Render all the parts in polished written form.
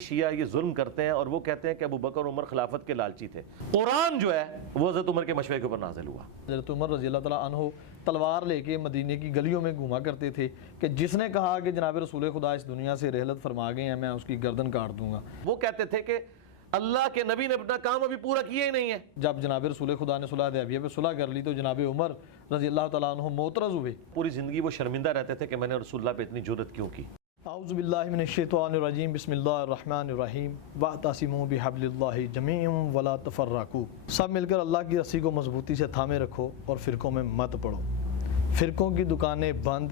شیعہ یہ ظلم کرتے ہیں اور وہ کہتے ہیں کہ ابو بکر عمر خلافت کے لالچی تھے۔ قرآن جو ہے وہ حضرت عمر کے مشورے کے اوپر نازل ہوا۔ حضرت عمر رضی اللہ تعالیٰ عنہ تلوار لے کے مدینے کی گلیوں میں گھوما کرتے تھے کہ جس نے کہا کہ جناب رسول خدا اس دنیا سے رحلت فرما گئے ہیں میں اس کی گردن کاٹ دوں گا۔ وہ کہتے تھے کہ اللہ کے نبی نے اپنا کام ابھی پورا کیا ہی نہیں ہے۔ جب جناب رسول خدا نے صلح حدیبیہ پہ صلح کر لی تو جناب عمر رضی اللہ تعالیٰ عنہ معترض ہوئے۔ پوری زندگی وہ شرمندہ رہتے تھے کہ میں نے رسول اللہ پہ اتنی جرأت کیوں کی۔ اعوذ باللہ من الشیطان الرجیم، بسم اللہ الرحمن الرحیم، واعتصموا بحبل اللہ جمیعا ولا تفرقوا۔ سب مل کر اللہ کی رسی کو مضبوطی سے تھامے رکھو اور فرقوں میں مت پڑو۔ فرقوں کی دکانیں بند،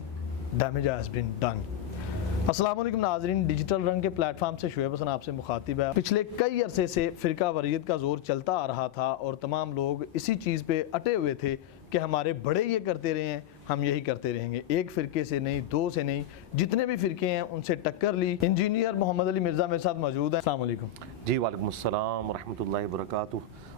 ڈیمیج ہیز بین ڈن۔ السلام علیکم ناظرین، ڈیجیٹل رنگ کے پلیٹ فارم سے شعیب حسن آپ سے مخاطب ہے۔ پچھلے کئی عرصے سے فرقہ واریت کا زور چلتا آ رہا تھا اور تمام لوگ اسی چیز پہ اٹے ہوئے تھے کہ ہمارے بڑے یہ کرتے رہے ہیں، ہم یہی کرتے رہیں گے۔ ایک فرقے سے نہیں، دو سے نہیں، جتنے بھی فرقے ہیں ان سے ٹکر لی۔ انجینئر محمد علی مرزا میرے ساتھ موجود ہیں۔ السلام علیکم جی وعلیکم السلام ورحمۃ اللہ وبرکاتہ۔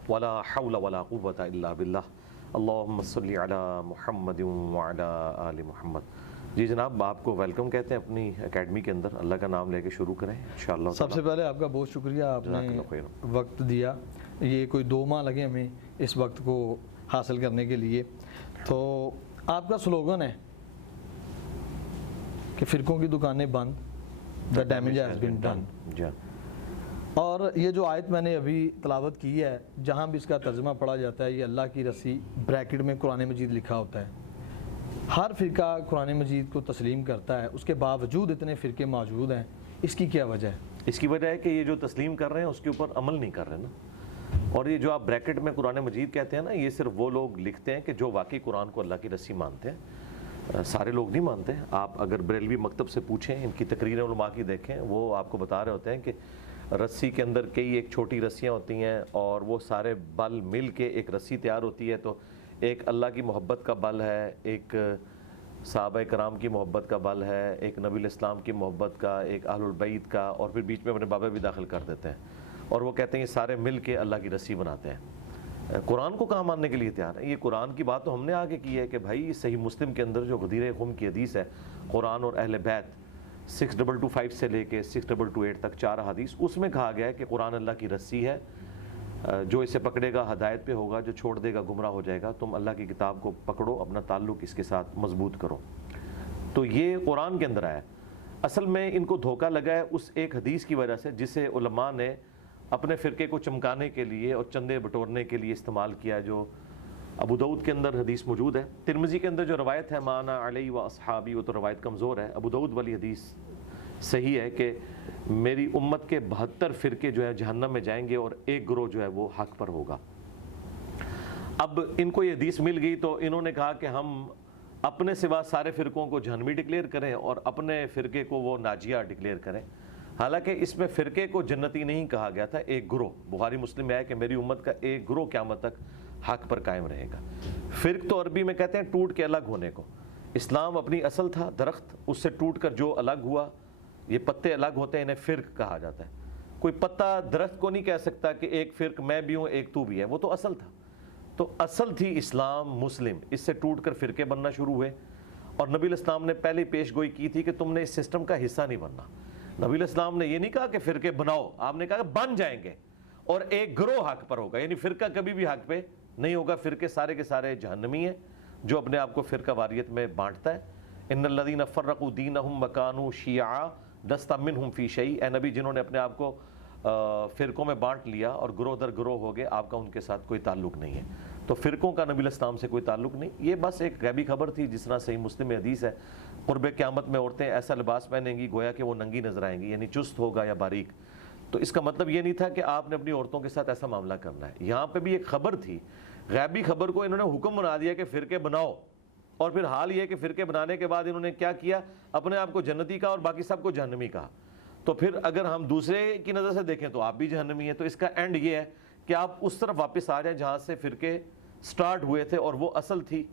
ولا حول ولا قوۃ الا باللہ، اللہم صلی علی محمد وعلی آل محمد۔ جی جناب، آپ کو ویلکم کہتے ہیں اپنی اکیڈمی کے اندر۔ اللہ کا نام لے کے شروع کریں انشاءاللہ۔ سب سے پہلے آپ کا بہت شکریہ، آپ نے وقت دیا۔ یہ کوئی 2 ماہ لگے ہمیں اس وقت کو حاصل کرنے کے لیے۔ تو آپ کا سلوگن ہے کہ فرقوں کی دکانیں بند، the damage has been done۔ اور یہ جو آیت میں نے ابھی تلاوت کی ہے، جہاں بھی اس کا ترجمہ پڑھا جاتا ہے یہ اللہ کی رسی بریکٹ میں قرآن مجید لکھا ہوتا ہے۔ ہر فرقہ قرآن مجید کو تسلیم کرتا ہے، اس کے باوجود اتنے فرقے موجود ہیں، اس کی کیا وجہ ہے؟ اس کی وجہ ہے کہ یہ جو تسلیم کر رہے ہیں اس کے اوپر عمل نہیں کر رہے نا۔ اور یہ جو آپ بریکٹ میں قرآن مجید کہتے ہیں نا، یہ صرف وہ لوگ لکھتے ہیں کہ جو واقعی قرآن کو اللہ کی رسی مانتے ہیں۔ سارے لوگ نہیں مانتے۔ آپ اگر بریلوی مکتب سے پوچھیں، ان کی تقریر علماء کی دیکھیں، وہ آپ کو بتا رہے ہوتے ہیں کہ رسی کے اندر کئی ایک چھوٹی رسیاں ہوتی ہیں اور وہ سارے بل مل کے ایک رسی تیار ہوتی ہے۔ تو ایک اللہ کی محبت کا بل ہے، ایک صحابہ کرام کی محبت کا بل ہے، ایک نبی الاسلام کی محبت کا، ایک اہل البیت کا، اور پھر بیچ میں اپنے بابا بھی داخل کر دیتے ہیں اور وہ کہتے ہیں یہ سارے مل کے اللہ کی رسی بناتے ہیں۔ قرآن کو کہاں ماننے کے لیے تیار ہے؟ یہ قرآن کی بات تو ہم نے آگے کی ہے کہ بھائی صحیح مسلم کے اندر جو غدیر خم کی حدیث ہے، قرآن اور اہل بیت 6225 سے لے کے 6228 تک 4 حدیث، اس میں کہا گیا ہے کہ قرآن اللہ کی رسی ہے، جو اسے پکڑے گا ہدایت پہ ہوگا، جو چھوڑ دے گا گمراہ ہو جائے گا۔ تم اللہ کی کتاب کو پکڑو، اپنا تعلق اس کے ساتھ مضبوط کرو۔ تو یہ قرآن کے اندر آیا۔ اصل میں ان کو دھوکہ لگا ہے اس ایک حدیث کی وجہ سے جسے علماء نے اپنے فرقے کو چمکانے کے لیے اور چندے بٹورنے کے لیے استعمال کیا، جو ابو داؤد کے اندر حدیث موجود ہے۔ ترمذی کے اندر جو روایت ہے مانا علی و اصحابی، وہ تو روایت کمزور ہے۔ ابو داؤد والی حدیث صحیح ہے کہ میری امت کے 72 فرقے جو ہے جہنم میں جائیں گے اور ایک گروہ جو ہے وہ حق پر ہوگا۔ اب ان کو یہ حدیث مل گئی تو انہوں نے کہا کہ ہم اپنے سوا سارے فرقوں کو جہنمی ڈکلیئر کریں اور اپنے فرقے کو وہ ناجیہ ڈکلیئر کریں۔ حالانکہ اس میں فرقے کو جنتی نہیں کہا گیا تھا، ایک گروہ۔ بخاری مسلم میں ہے کہ میری امت کا ایک گروہ قیامت تک حق پر قائم رہے گا۔ فرق تو عربی میں کہتے ہیں ٹوٹ کے الگ ہونے کو۔ اسلام اپنی اصل تھا درخت، اس سے ٹوٹ کر جو الگ ہوا، یہ پتے الگ ہوتے ہیں، انہیں فرق کہا جاتا ہے۔ کوئی پتا درخت کو نہیں کہہ سکتا کہ ایک فرق میں بھی ہوں ایک تو بھی ہے، وہ تو اصل تھا۔ تو اصل تھی اسلام مسلم، اس سے ٹوٹ کر فرقے بننا شروع ہوئے۔ اور نبی الاسلام نے پہلی پیش گوئی کی تھی کہ تم نے اس سسٹم کا حصہ نہیں بننا۔ نبی الاسلام نے یہ نہیں کہا کہ فرقے بناؤ، آپ نے کہا کہ بن جائیں گے اور ایک گروہ حق پر ہوگا، یعنی فرقہ کبھی بھی حق پہ نہیں ہوگا۔ فرقے سارے کے سارے جہنمی ہیں، جو اپنے آپ کو فرقہ واریت میں بانٹتا ہے۔ ان الذین فرقوا دینہم وکانوا شیعا لست منہم فی شیء، اے نبی جنہوں نے اپنے آپ کو فرقوں میں بانٹ لیا اور گروہ در گروہ ہو گئے، آپ کا ان کے ساتھ کوئی تعلق نہیں ہے۔ تو فرقوں کا نبی الاسلام سے کوئی تعلق نہیں، یہ بس ایک غیبی خبر تھی۔ جس طرح صحیح مسلم میں حدیث ہے قرب قیامت میں عورتیں ایسا لباس پہنیں گی گویا کہ وہ ننگی نظر آئیں گی، یعنی چست ہوگا یا باریک۔ تو اس کا مطلب یہ نہیں تھا کہ آپ نے اپنی عورتوں کے ساتھ ایسا معاملہ کرنا ہے۔ یہاں پہ بھی ایک خبر تھی، غیبی خبر کو انہوں نے حکم بنا دیا کہ فرقے بناؤ، اور پھر حال یہ کہ فرقے بنانے کے بعد انہوں نے کیا کیا، اپنے آپ کو جنتی کہا اور باقی سب کو جہنمی کہا۔ تو پھر اگر ہم دوسرے کی نظر سے دیکھیں تو آپ بھی جہنمی ہیں۔ تو اس کا اینڈ یہ ہے کہ آپ اس طرف واپس آ جائیں جہاں سے فرقے سٹارٹ ہوئے تھے، اور وہ اصل تھی،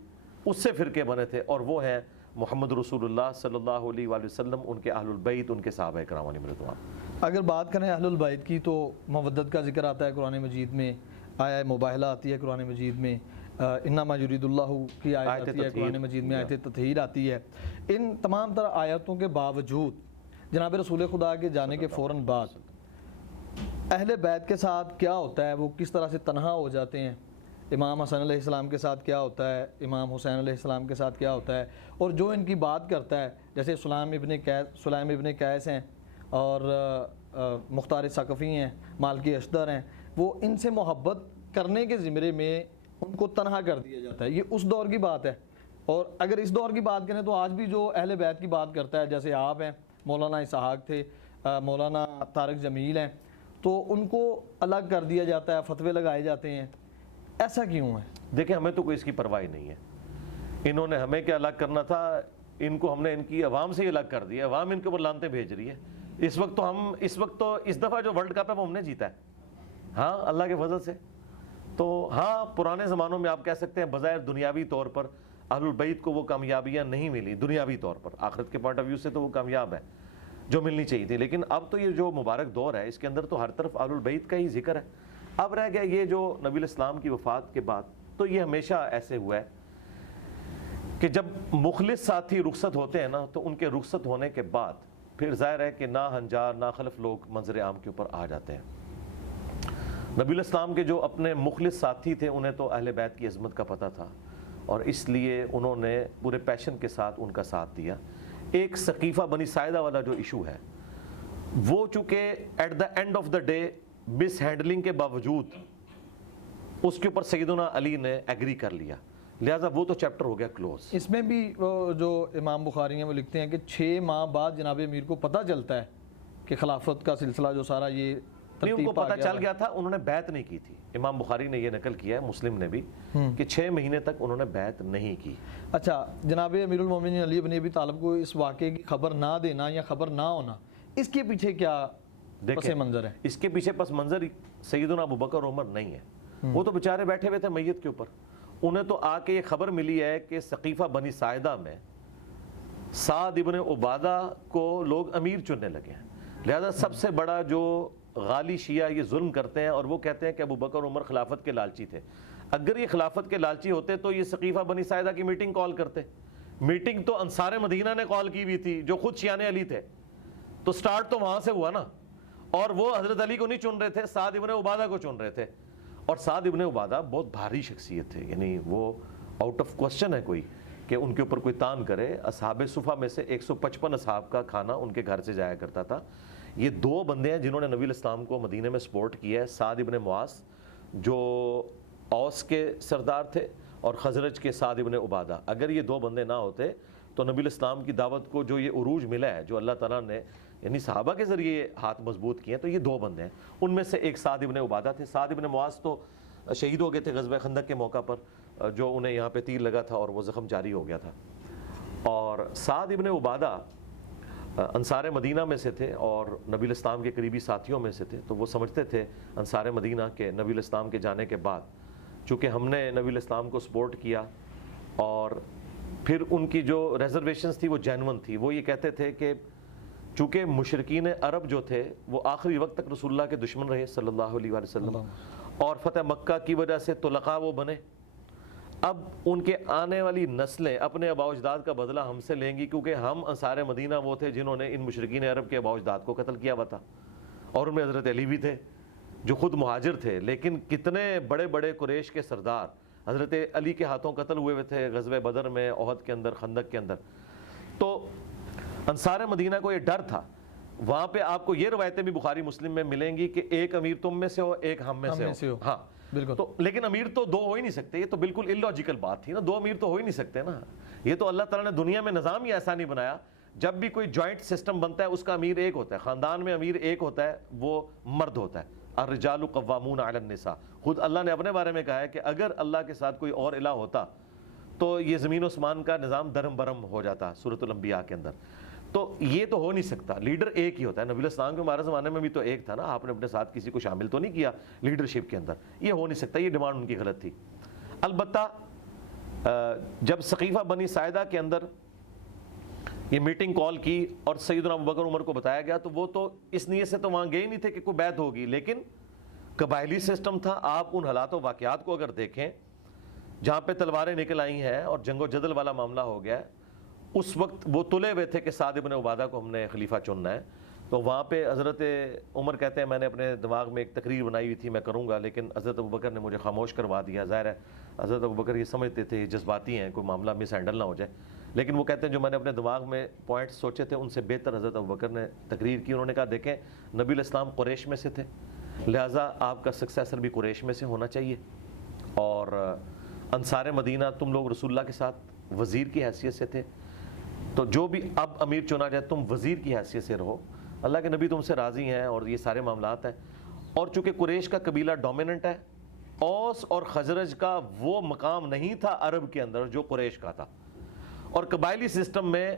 اس سے فرقے بنے تھے، اور وہ ہیں محمد رسول اللہ صلی اللہ علیہ وآلہ وسلم، ان کے اہل البیت، ان کے صحابہ کرام علیہم رضوان۔ اگر بات کریں اہل البیت کی تو مودت کا ذکر آتا ہے قرآن مجید میں، آیا مباہلہ آتی ہے قرآن مجید میں، انما یرید اللہ کی آیت آتی ہے قرآن مجید میں، آیت تطہیر آتی ہے۔ ان تمام تر آیتوں کے باوجود جناب رسول خدا کے جانے کے فوراً بعد اہل بیت کے ساتھ کیا ہوتا ہے، وہ کس طرح سے تنہا ہو جاتے ہیں؟ امام حسن علیہ السلام کے ساتھ کیا ہوتا ہے، امام حسین علیہ السلام کے ساتھ کیا ہوتا ہے؟ اور جو ان کی بات کرتا ہے جیسے سلیم ابن قیس ہیں اور مختار ثقفی ہیں، مالکی اشتر ہیں، وہ ان سے محبت کرنے کے زمرے میں ان کو تنہا کر دیا جاتا ہے. یہ اس دور کی بات ہے. اور اگر اس دور کی بات کریں تو آج بھی جو اہل بیت کی بات کرتا ہے، جیسے آپ ہیں، مولانا اسحاق تھے، مولانا طارق جمیل ہیں، تو ان کو الگ کر دیا جاتا ہے، فتوے لگائے جاتے ہیں. ایسا کیوں ہے؟ دیکھیں ہمیں تو کوئی اس کی پرواہ نہیں ہے. انہوں نے ہمیں کیا الگ کرنا تھا، ان کو ہم نے ان کی عوام سے ہی الگ کر دیا. عوام ان کے اوپر لانتیں بھیج رہی ہے. اس وقت تو اس دفعہ جو ورلڈ کپ ہے وہ ہم نے جیتا ہے، ہاں اللہ کے فضل سے. تو ہاں پرانے زمانوں میں آپ کہہ سکتے ہیں بظاہر دنیاوی طور پر اہل البیت کو وہ کامیابیاں نہیں ملی، دنیاوی طور پر آخرت کے پوائنٹ آف ویو سے تو وہ کامیاب ہے جو ملنی چاہیے تھی. لیکن اب تو یہ جو مبارک دور ہے اس کے اندر تو ہر طرف اہل البیت کا ہی ذکر ہے. اب رہ گیا یہ جو نبی الاسلام کی وفات کے بعد، تو یہ ہمیشہ ایسے ہوا ہے کہ جب مخلص ساتھی رخصت ہوتے ہیں نا تو ان کے رخصت ہونے کے بعد پھر ظاہر ہے کہ نا ہنجار نا خلف لوگ منظر عام کے اوپر آ جاتے ہیں. نبی الاسلام کے جو اپنے مخلص ساتھی تھے انہیں تو اہل بیت کی عظمت کا پتہ تھا اور اس لیے انہوں نے پورے پیشن کے ساتھ ان کا ساتھ دیا. ایک ثقیفہ بنی ساعدہ والا جو ایشو ہے وہ چونکہ at the end of the day mishandling کے باوجود اس کے اوپر سیدنا علی نے ایگری کر لیا، لہٰذا وہ تو چیپٹر ہو گیا کلوز. اس میں بھی جو امام بخاری ہیں وہ لکھتے ہیں کہ 6 ماہ بعد جناب امیر کو پتہ چلتا ہے کہ خلافت کا سلسلہ جو سارا یہ نہیں ان کو پتہ چل گیا تھا، انہوں نے بیعت نہیں کی تھی. امام بخاری نے یہ نقل کیا ہے، مسلم نے بھی، کہ 6 مہینے تک انہوں نے بیعت نہیں کی. اچھا، جناب امیر المومنین علی بن ابی طالب کو اس واقعے کی خبر نہ دینا یا خبر نہ ہونا، اس کے پیچھے کیا پس منظر ہے؟ اس کے پیچھے پس منظر سیدنا ابوبکر عمر نہیں ہے. وہ تو بیچارے بیٹھے ہوئے تھے میت کے اوپر، انہیں تو آ کے یہ خبر ملی ہے کہ ثقیفہ بنی ساعدہ میں سعد ابن عبادہ کو لوگ امیر چننے لگے ہیں. لہذا سب سے بڑا جو غالی شیعہ یہ ظلم کرتے ہیں اور وہ کہتے ہیں کہ ابوبکر عمر خلافت کے لالچی تھے. اگر یہ خلافت کے لالچی ہوتے تو یہ ثقیفہ بنی ساعدہ کی میٹنگ کال کرتے. میٹنگ تو انصار مدینہ نے کال کی ہوئی تھی جو خود شیعان علی تھے، تو سٹارٹ تو وہاں سے ہوا نا. اور وہ حضرت علی کو نہیں چن رہے تھے، سعد ابن عبادہ کو چن رہے تھے. اور سعد ابن عبادہ بہت بھاری شخصیت تھے، یعنی وہ آؤٹ آف کوسچن ہے کوئی کہ ان کے اوپر کوئی تان کرے. اصحاب صفہ میں سے 155 اصحاب کا کھانا ان کے گھر سے جایا کرتا تھا. یہ 2 بندے ہیں جنہوں نے نبی الاسلام کو مدینے میں سپورٹ کیا ہے، سعد ابن معاذ جو اوس کے سردار تھے اور خزرج کے سعد ابن عبادہ. اگر یہ 2 بندے نہ ہوتے تو نبی الاسلام کی دعوت کو جو یہ عروج ملا ہے، جو اللہ تعالیٰ نے یعنی صحابہ کے ذریعے ہاتھ مضبوط کیے ہیں، تو یہ 2 بندے ہیں. ان میں سے ایک سعد ابن عبادہ تھے. سعد ابن معاذ تو شہید ہو گئے تھے غزوہ خندق کے موقع پر، جو انہیں یہاں پہ تیر لگا تھا اور وہ زخم جاری ہو گیا تھا. اور سعد ابن عبادہ انصار مدینہ میں سے تھے اور نبی الاسلام کے قریبی ساتھیوں میں سے تھے. تو وہ سمجھتے تھے انصار مدینہ کے نبی الاسلام کے جانے کے بعد چونکہ ہم نے نبی الاسلام کو سپورٹ کیا اور پھر ان کی جو ریزرویشنز تھی وہ جینون تھی. وہ یہ کہتے تھے کہ چونکہ مشرکین عرب جو تھے وہ آخری وقت تک رسول اللہ کے دشمن رہے صلی اللہ علیہ وسلم، اور فتح مکہ کی وجہ سے طلقاء وہ بنے. اب ان کے آنے والی نسلیں اپنے آباء و اجداد کا بدلہ ہم سے لیں گی، کیونکہ ہم انصار مدینہ وہ تھے جنہوں نے ان مشرکین عرب کے آباء و اجداد کو قتل کیا ہوا تھا. اور ان میں حضرت علی بھی تھے جو خود مہاجر تھے، لیکن کتنے بڑے بڑے قریش کے سردار حضرت علی کے ہاتھوں قتل ہوئے تھے غزوہ بدر میں، احد کے اندر، خندق کے اندر. تو انصار مدینہ کو یہ ڈر تھا. وہاں پہ آپ کو یہ روایتیں بھی بخاری مسلم میں ملیں گی کہ ایک امیر تم میں سے ہو، ایک ہم میں سے ہو. ہاں بالکل. تو لیکن امیر تو 2 ہو ہی نہیں سکتے، یہ تو بالکل اللاجیکل بات تھی نا. 2 امیر تو ہو ہی نہیں سکتے نا. یہ تو اللہ تعالیٰ نے دنیا میں نظام ہی ایسا نہیں بنایا. جب بھی کوئی جوائنٹ سسٹم بنتا ہے اس کا امیر ایک ہوتا ہے، خاندان میں امیر ایک ہوتا ہے، وہ مرد ہوتا ہے. الرجال قوامون علی النساء. خود اللہ نے اپنے بارے میں کہا ہے کہ اگر اللہ کے ساتھ کوئی اور الہ ہوتا تو یہ زمین و آسمان کا نظام درم برم ہو جاتا، سورۃ الانبیاء کے اندر. تو یہ تو ہو نہیں سکتا، لیڈر ایک ہی ہوتا ہے. نبی الاسلام کے ہمارے زمانے میں بھی تو ایک تھا نا، آپ نے اپنے ساتھ کسی کو شامل تو نہیں کیا لیڈرشپ کے اندر. یہ ہو نہیں سکتا، یہ ڈیمانڈ ان کی غلط تھی. البتہ جب ثقیفہ بنی ساعدہ کے اندر یہ میٹنگ کال کی اور سیدنا ابوبکر عمر کو بتایا گیا تو وہ تو اس نیت سے تو وہاں گئے نہیں تھے کہ کوئی بیعت ہوگی، لیکن قبائلی سسٹم تھا. آپ ان حالات و واقعات کو اگر دیکھیں جہاں پہ تلواریں نکل آئی ہیں اور جنگ و جدل والا معاملہ ہو گیا ہے، اس وقت وہ تلے ہوئے تھے کہ سعد ابن عبادہ کو ہم نے خلیفہ چننا ہے. تو وہاں پہ حضرت عمر کہتے ہیں میں نے اپنے دماغ میں ایک تقریر بنائی ہوئی تھی میں کروں گا، لیکن حضرت ابوبکر نے مجھے خاموش کروا دیا۔ ظاہر ہے حضرت ابوبکر یہ سمجھتے تھے یہ جذباتی ہیں، کوئی معاملہ مس ہینڈل نہ ہو جائے، لیکن وہ کہتے ہیں جو میں نے اپنے دماغ میں پوائنٹس سوچے تھے ان سے بہتر حضرت ابوبکر نے تقریر کی۔ انہوں نے کہا دیکھیں نبی علیہ السلام قریش میں سے تھے، لہٰذا آپ کا سکسیسر بھی قریش میں سے ہونا چاہیے، اور انصار مدینہ تم لوگ رسول اللہ کے ساتھ وزیر کی حیثیت سے تھے، تو جو بھی اب امیر چنا جائے تم وزیر کی حیثیت سے رہو، اللہ کے نبی تم سے راضی ہیں اور یہ سارے معاملات ہیں۔ اور چونکہ قریش کا قبیلہ ڈومیننٹ ہے، اوس اور خزرج کا وہ مقام نہیں تھا عرب کے اندر جو قریش کا تھا، اور قبائلی سسٹم میں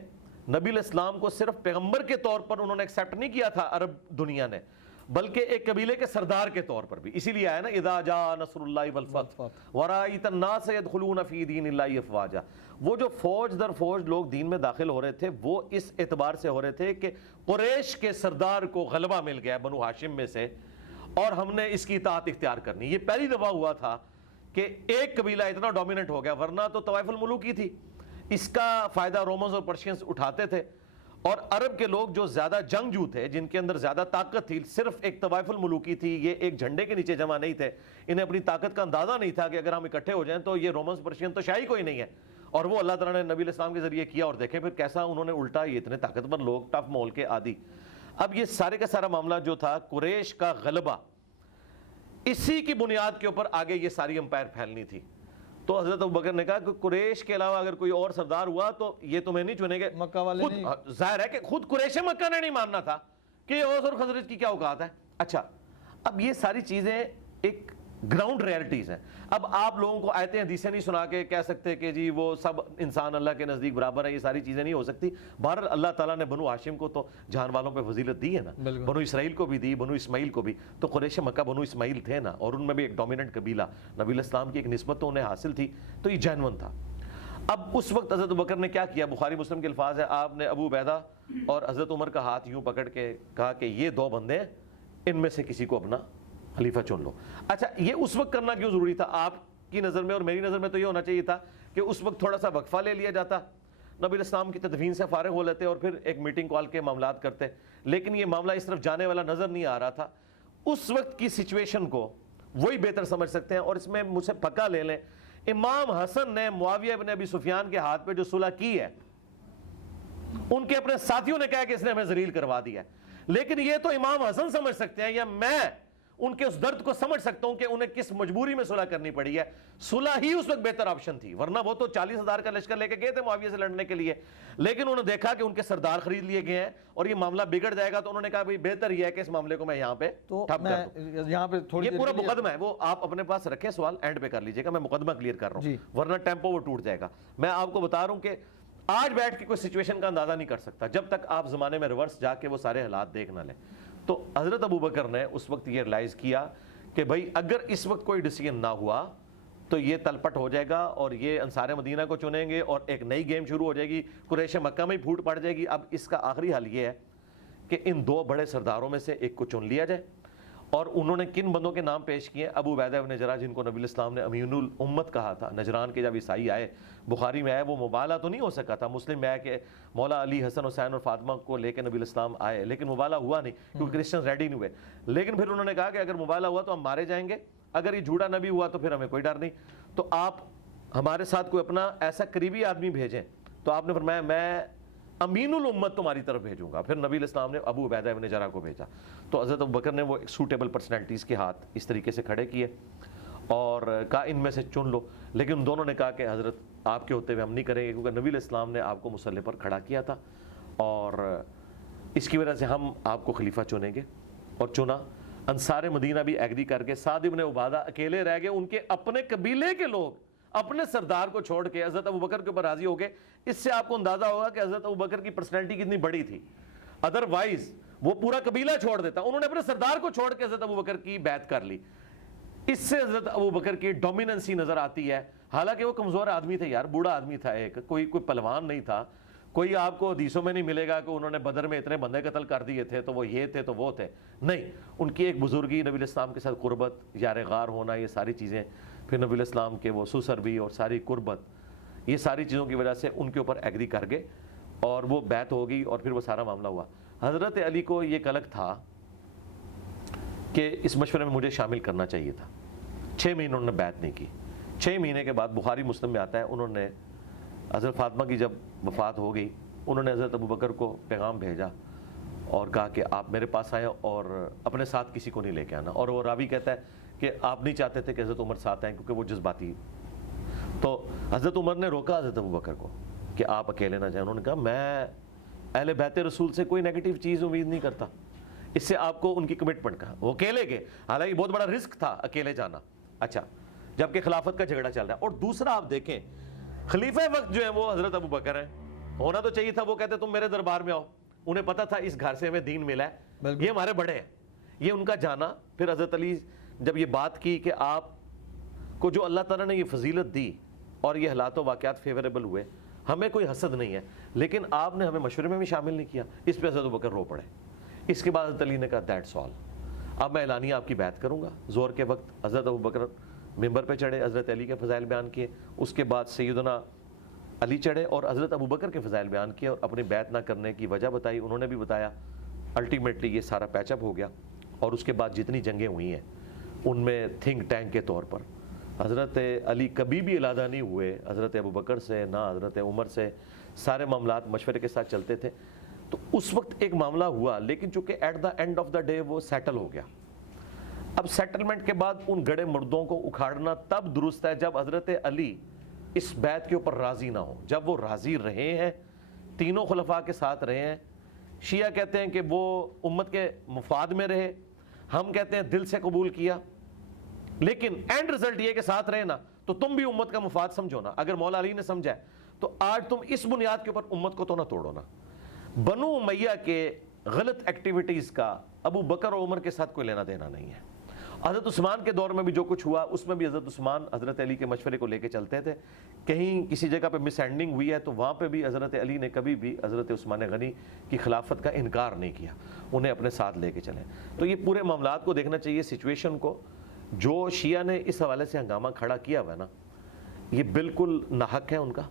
نبی علیہ السلام کو صرف پیغمبر کے طور پر انہوں نے ایکسیپٹ نہیں کیا تھا عرب دنیا نے، بلکہ ایک قبیلے کے سردار کے طور پر بھی۔ اسی لیے آیا نا اذا جاء نصر اللہ والفتح ورأیت الناس يدخلون فی دین اللہ افواجا، وہ جو فوج در فوج لوگ دین میں داخل ہو رہے تھے وہ اس اعتبار سے ہو رہے تھے کہ قریش کے سردار کو غلبہ مل گیا بنو ہاشم میں سے اور ہم نے اس کی اطاعت اختیار کرنی۔ یہ پہلی دفعہ ہوا تھا کہ ایک قبیلہ اتنا ڈومیننٹ ہو گیا، ورنہ تو طوائف الملوک ہی تھی، اس کا فائدہ رومنز اور پرشینز اٹھاتے تھے، اور عرب کے لوگ جو زیادہ جنگجو تھے جن کے اندر زیادہ طاقت تھی، صرف ایک طوائف الملوکی تھی، یہ ایک جھنڈے کے نیچے جمع نہیں تھے، انہیں اپنی طاقت کا اندازہ نہیں تھا کہ اگر ہم اکٹھے ہو جائیں تو یہ رومنز پرشین تو شاہی کوئی نہیں ہے، اور وہ اللہ تعالیٰ نے نبی علیہ السلام کے ذریعے کیا، اور دیکھیں پھر کیسا انہوں نے الٹا، یہ اتنے طاقتور لوگ، ٹف مول کے عادی۔ اب یہ سارے کا سارا معاملہ جو تھا قریش کا غلبہ، اسی کی بنیاد کے اوپر آگے یہ ساری امپائر پھیلنی تھی۔ تو حضرت ابوبکر نے کہا کہ قریش کے علاوہ اگر کوئی اور سردار ہوا تو یہ تمہیں نہیں چنیں گے، مکہ والے نہیں۔ ظاہر ہے کہ خود قریش مکہ نے نہیں ماننا تھا کہ اوس اور خزرج کی کیا اوقات ہے۔ اچھا اب یہ ساری چیزیں ایک گراؤنڈ ریالٹیز ہیں۔ اب آپ لوگوں کو آیتیں حدیثیں نہیں سنا کے کہہ سکتے کہ جی وہ سب انسان اللہ کے نزدیک برابر ہے، یہ ساری چیزیں نہیں ہو سکتی۔ بہرحال اللہ تعالیٰ نے بنو ہاشم کو تو جان والوں پہ فضیلت دی ہے نا، بنو اسرائیل کو بھی دی، بنو اسماعیل کو بھی، تو قریش مکہ بنو اسماعیل تھے نا، اور ان میں بھی ایک ڈومیننٹ قبیلہ، نبی علیہ السلام کی ایک نسبت تو انہیں حاصل تھی، تو یہ جینون تھا۔ اب اس وقت حضرت ابوبکر نے کیا کیا، بخاری مسلم کے الفاظ ہے، آپ نے ابو عبیدہ اور حضرت عمر کا ہاتھ یوں پکڑ کے کہا کہ یہ دو بندے ہیں، ان میں سے کسی کو اپنا خلیفہ چن لو۔ اچھا یہ اس وقت کرنا کیوں ضروری تھا؟ آپ کی نظر میں اور میری نظر میں تو یہ ہونا چاہیے تھا کہ اس وقت تھوڑا سا وقفہ لے لیا جاتا، نبی علیہ السلام کی تدفین سے فارغ ہو لیتے اور پھر ایک میٹنگ کال کے معاملات کرتے، لیکن یہ معاملہ اس طرف جانے والا نظر نہیں آ رہا تھا۔ اس وقت کی سچویشن کو وہی بہتر سمجھ سکتے ہیں، اور اس میں مجھ سے پکا لے لیں، امام حسن نے معاویہ ابن ابی سفیان کے ہاتھ پہ جو صلح کی ہے، ان کے اپنے ساتھیوں نے کہا کہ اس نے ہمیں ذلیل کروا دیا ہے، لیکن یہ تو امام حسن سمجھ سکتے ہیں، یا میں ان کے اس درد کو سمجھ سکتا ہوں کہ انہیں کس مجبوری میں صلح کرنی پڑی ہے۔ صلح ہی اس وقت بہتر آپشن تھی، ورنہ وہ تو 40,000 کا لشکر لے کے گئے تھے معاویہ سے لڑنے کے لیے، لیکن انہوں نے دیکھا کہ ان کے سردار خرید لیے گئے ہیں اور یہ معاملہ بگڑ جائے گا، تو انہوں نے کہا بھئی بہتر یہ ہے کہ اس معاملے کو میں یہاں پہ ٹھپ کر دوں۔ یہاں پہ تھوڑی یہ پورا مقدمہ ہے، وہ آپ اپنے پاس رکھیں، سوال اینڈ پہ کر لیجئے گا، میں مقدمہ کلیئر کر رہا ہوں، ورنہ ٹیمپو وہ ٹوٹ جائے گا۔ میں آپ کو بتا رہا ہوں کہ آج بیٹھ کے کوئی سچویشن کا اندازہ نہیں کر سکتا جب تک آپ زمانے میں ریورس جا کے وہ سارے حالات دیکھ نہ لیں۔ تو حضرت ابوبکر نے اس وقت یہ ریلائز کیا کہ بھائی اگر اس وقت کوئی ڈیسیجن نہ ہوا تو یہ تلپٹ ہو جائے گا، اور یہ انصار مدینہ کو چنیں گے اور ایک نئی گیم شروع ہو جائے گی، قریش مکہ میں ہی پھوٹ پڑ جائے گی۔ اب اس کا آخری حل یہ ہے کہ ان دو بڑے سرداروں میں سے ایک کو چن لیا جائے، اور انہوں نے کن بندوں کے نام پیش کیے؟ ابو عبیدہ ابن جراح، جن کو نبی علیہ السلام نے امین الامت کہا تھا، نجران کے جب عیسائی آئے، بخاری میں آئے، وہ مبالغہ تو نہیں ہو سکا تھا، مسلم میں آئے کہ مولا علی، حسن، حسین اور فاطمہ کو لے کے نبی علیہ السلام آئے، لیکن مبالغہ ہوا نہیں کیونکہ کرسچن ریڈی نہیں ہوئے، لیکن پھر انہوں نے کہا کہ اگر مبالغہ ہوا تو ہم مارے جائیں گے، اگر یہ جھوٹا نبی ہوا تو پھر ہمیں کوئی ڈر نہیں، تو آپ ہمارے ساتھ کوئی اپنا ایسا قریبی آدمی بھیجیں۔ تو آپ نے فرمایا میں امین الامت تمہاری طرف بھیجوں گا۔ پھر نبی علیہ السلام نے ابو عبیدہ ابن جراح کو بھیجا، تو حضرت ابوبکر نے وہ سوٹیبل پرسنالٹیز کے ہاتھ اس طریقے سے کھڑے کیے اور کہا ان میں سے چن لو، لیکن دونوں نے کہا کہ حضرت آپ کے ہوتے ہوئے ہم نہیں کریں گے، کیونکہ نبی علیہ السلام نے آپ کو مسلح پر کھڑا کیا تھا اور اس کی وجہ سے ہم آپ کو خلیفہ چنیں گے، اور چنا۔ انصار مدینہ بھی ایگری کر کے، سعد ابن عبادہ اکیلے رہ گئے، ان کے اپنے قبیلے کے لوگ اپنے سردار کو چھوڑ کے حضرت ابوبکر کے اوپر راضی ہو گئے۔ اس سے آپ کو اندازہ ہوگا کہ حضرت ابوبکر کی پرسنالٹی کتنی بڑی تھی، ادروائز وہ پورا قبیلہ چھوڑ دیتا، انہوں نے اپنے سردار کو چھوڑ کے حضرت ابوبکر کی بیعت کر لی۔ اس سے حضرت ابوبکر کی ڈومیننسی نظر آتی ہے، حالانکہ وہ کمزور آدمی تھے یار، بوڑھا آدمی تھا، ایک کوئی پہلوان نہیں تھا، کوئی آپ کو حدیثوں میں نہیں ملے گا کہ انہوں نے بدر میں اتنے بندے قتل کر دیے تھے تو وہ یہ تھے تو وہ تھے، نہیں، ان کی ایک بزرگی، نبی علیہ السلام کے ساتھ قربت، یار غار ہونا، یہ ساری چیزیں، پھر نبی علیہ السلام کے وہ سسر بھی اور ساری قربت، یہ ساری چیزوں کی وجہ سے ان کے اوپر ایگری کر گئے اور وہ بیعت ہو گئی اور پھر وہ سارا معاملہ ہوا۔ حضرت علی کو یہ کلک تھا کہ اس مشورے میں مجھے شامل کرنا چاہیے تھا. 6 مہینے انہوں نے بیعت نہیں کی. 6 مہینے کے بعد بخاری مسلم میں آتا ہے انہوں نے حضرت فاطمہ کی جب وفات ہو گئی انہوں نے حضرت ابوبکر کو پیغام بھیجا اور کہا کہ آپ میرے پاس آئیں اور اپنے ساتھ کسی کو نہیں لے کے آنا. اور وہ راوی کہتا ہے کہ آپ نہیں چاہتے تھے کہ حضرت عمر ساتھ آئیں کیونکہ وہ جذباتی. تو حضرت عمر نے روکا حضرت ابوبکر کو کہ آپ اکیلے نہ جائیں. انہوں نے کہا میں اہل بیت رسول سے کوئی نیگیٹو چیز امید نہیں کرتا, اس سے آپ کو ان کی کمٹمنٹ کا. وہ اکیلے گئے, حالانکہ بہت بڑا رسک تھا اکیلے جانا. اچھا, جبکہ خلافت کا جھگڑا چل رہا ہے. اور دوسرا آپ دیکھیں خلیفہ وقت جو ہے وہ حضرت ابوبکر ہیں. ہونا تو چاہیے تھا وہ کہتے تم میرے دربار میں آؤ, انہیں پتا تھا اس گھر سے ہمیں دین ملا ہے, یہ ہمارے بڑے ہیں. یہ ان کا جانا. پھر حضرت علی جب یہ بات کی کہ آپ کو جو اللہ تعالیٰ نے یہ فضیلت دی اور یہ حالات و واقعات فیوریبل ہوئے, ہمیں کوئی حسد نہیں ہے, لیکن آپ نے ہمیں مشورے میں بھی شامل نہیں کیا. اس پہ حضرت ابوبکر رو پڑے. اس کے بعد حضرت علی نے کہا دیٹس آل, اب میں اعلانیہ آپ کی بیعت کروں گا. زور کے وقت حضرت ابوبکر ممبر پہ چڑھے, حضرت علی کے فضائل بیان کیے. اس کے بعد سیدنا علی چڑھے اور حضرت ابوبکر کے فضائل بیان کیے اور اپنی بیعت نہ کرنے کی وجہ بتائی. انہوں نے بھی بتایا. الٹیمیٹلی یہ سارا پیچ اپ ہو گیا. اور اس کے بعد جتنی جنگیں ہوئی ہیں ان میں تھنک ٹینک کے طور پر حضرت علی کبھی بھی علیحدہ نہیں ہوئے حضرت ابوبکر سے, نہ حضرت عمر سے. سارے معاملات مشورے کے ساتھ چلتے تھے. تو اس وقت ایک معاملہ ہوا, لیکن چونکہ at the end of the day وہ سیٹل ہو گیا. اب سیٹلمنٹ کے بعد ان گڑے مردوں کو اکھاڑنا تب درست ہے جب حضرت علی اس بیعت کے اوپر راضی نہ ہو. جب وہ راضی رہے ہیں, تینوں خلفاء کے ساتھ رہے ہیں. شیعہ کہتے ہیں کہ وہ امت کے مفاد میں رہے, ہم کہتے ہیں دل سے قبول کیا, لیکن اینڈ رزلٹ یہ کہ ساتھ رہے نا, تو تم بھی امت کا مفاد سمجھو نا. اگر مولا علی نے سمجھا ہے تو آج تم اس بنیاد کے اوپر امت کو تو نہ توڑو نا. بنو امیہ کے غلط ایکٹیویٹیز کا ابو بکر اور عمر کے ساتھ کوئی لینا دینا نہیں ہے. حضرت عثمان کے دور میں بھی جو کچھ ہوا اس میں بھی حضرت عثمان حضرت علی کے مشورے کو لے کے چلتے تھے. کہیں کسی جگہ پہ مس ہینڈنگ ہوئی ہے تو وہاں پہ بھی حضرت علی نے کبھی بھی حضرت عثمان غنی کی خلافت کا انکار نہیں کیا, انہیں اپنے ساتھ لے کے چلے. تو یہ پورے معاملات کو دیکھنا چاہیے, سچویشن کو. جو شیعہ نے اس حوالے سے ہنگامہ کھڑا کیا ہوا ہے نا, یہ بالکل ناحق ہے ان کا,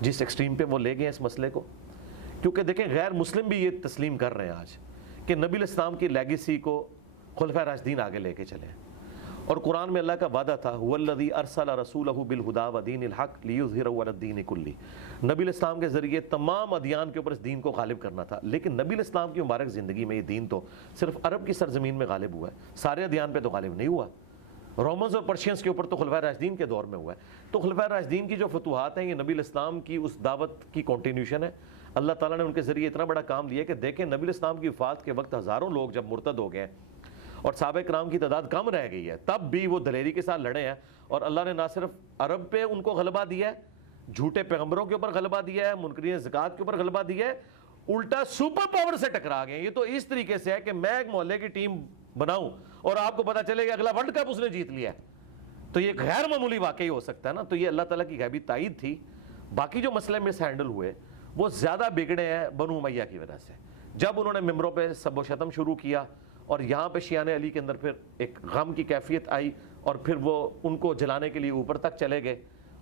جس ایکسٹریم پہ وہ لے گئے اس مسئلے کو. کیونکہ دیکھیں غیر مسلم بھی یہ تسلیم کر رہے ہیں آج کہ نبی الاسلام کی لیگیسی کو خلفائے راشدین آگے لے کے چلے. اور قرآن میں اللہ کا وعدہ تھا هو الذی ارسل رسولہ بالہدی ودین الحق لیظہرہ علی الدین کلہ. نبی الاسلام کے ذریعے تمام ادیان کے اوپر اس دین کو غالب کرنا تھا. لیکن نبی الاسلام کی مبارک زندگی میں یہ دین تو صرف عرب کی سرزمین میں غالب ہوا ہے, سارے ادیان پہ تو غالب نہیں ہوا. رومنز اور پرشینز کے اوپر تو خلفائے راشدین کے دور میں ہوا ہے. تو خلفائے راشدین کی جو فتوحات ہیں یہ نبی الاسلام کی اس دعوت کی کنٹینیوشن ہے. اللہ تعالیٰ نے ان کے ذریعے اتنا بڑا کام لیا کہ دیکھیں نبی الاسلام کی وفات کے وقت ہزاروں لوگ جب مرتد ہو گئے اور صحابہ کرام کی تعداد کم رہ گئی ہے, تب بھی وہ دلیری کے ساتھ لڑے ہیں. اور اللہ نے نہ صرف عرب پہ ان کو غلبہ دیا ہے, جھوٹے پیغمبروں کے اوپر غلبہ دیا ہے, منکرین زکوٰۃ کے اوپر غلبہ دیا ہے, الٹا سپر پاور سے ٹکرا گئے. یہ تو اس طریقے سے ہے کہ میں ایک محلے کی ٹیم بناؤں اور آپ کو پتا چلے کہ اگلا ورلڈ کپ اس نے جیت لیا ہے, تو یہ غیر معمولی واقعی ہو سکتا ہے نا. تو یہ اللہ تعالیٰ کی غیبی تائید تھی. باقی جو مسئلے مس ہینڈل ہوئے وہ زیادہ بگڑے ہیں بنو امیہ کی وجہ سے. جب انہوں نے ممبروں پہ سب و شتم شروع کیا اور یہاں پہ شیعان علی کے اندر پھر ایک غم کی کیفیت آئی اور پھر وہ ان کو جلانے کے لیے اوپر تک چلے گئے.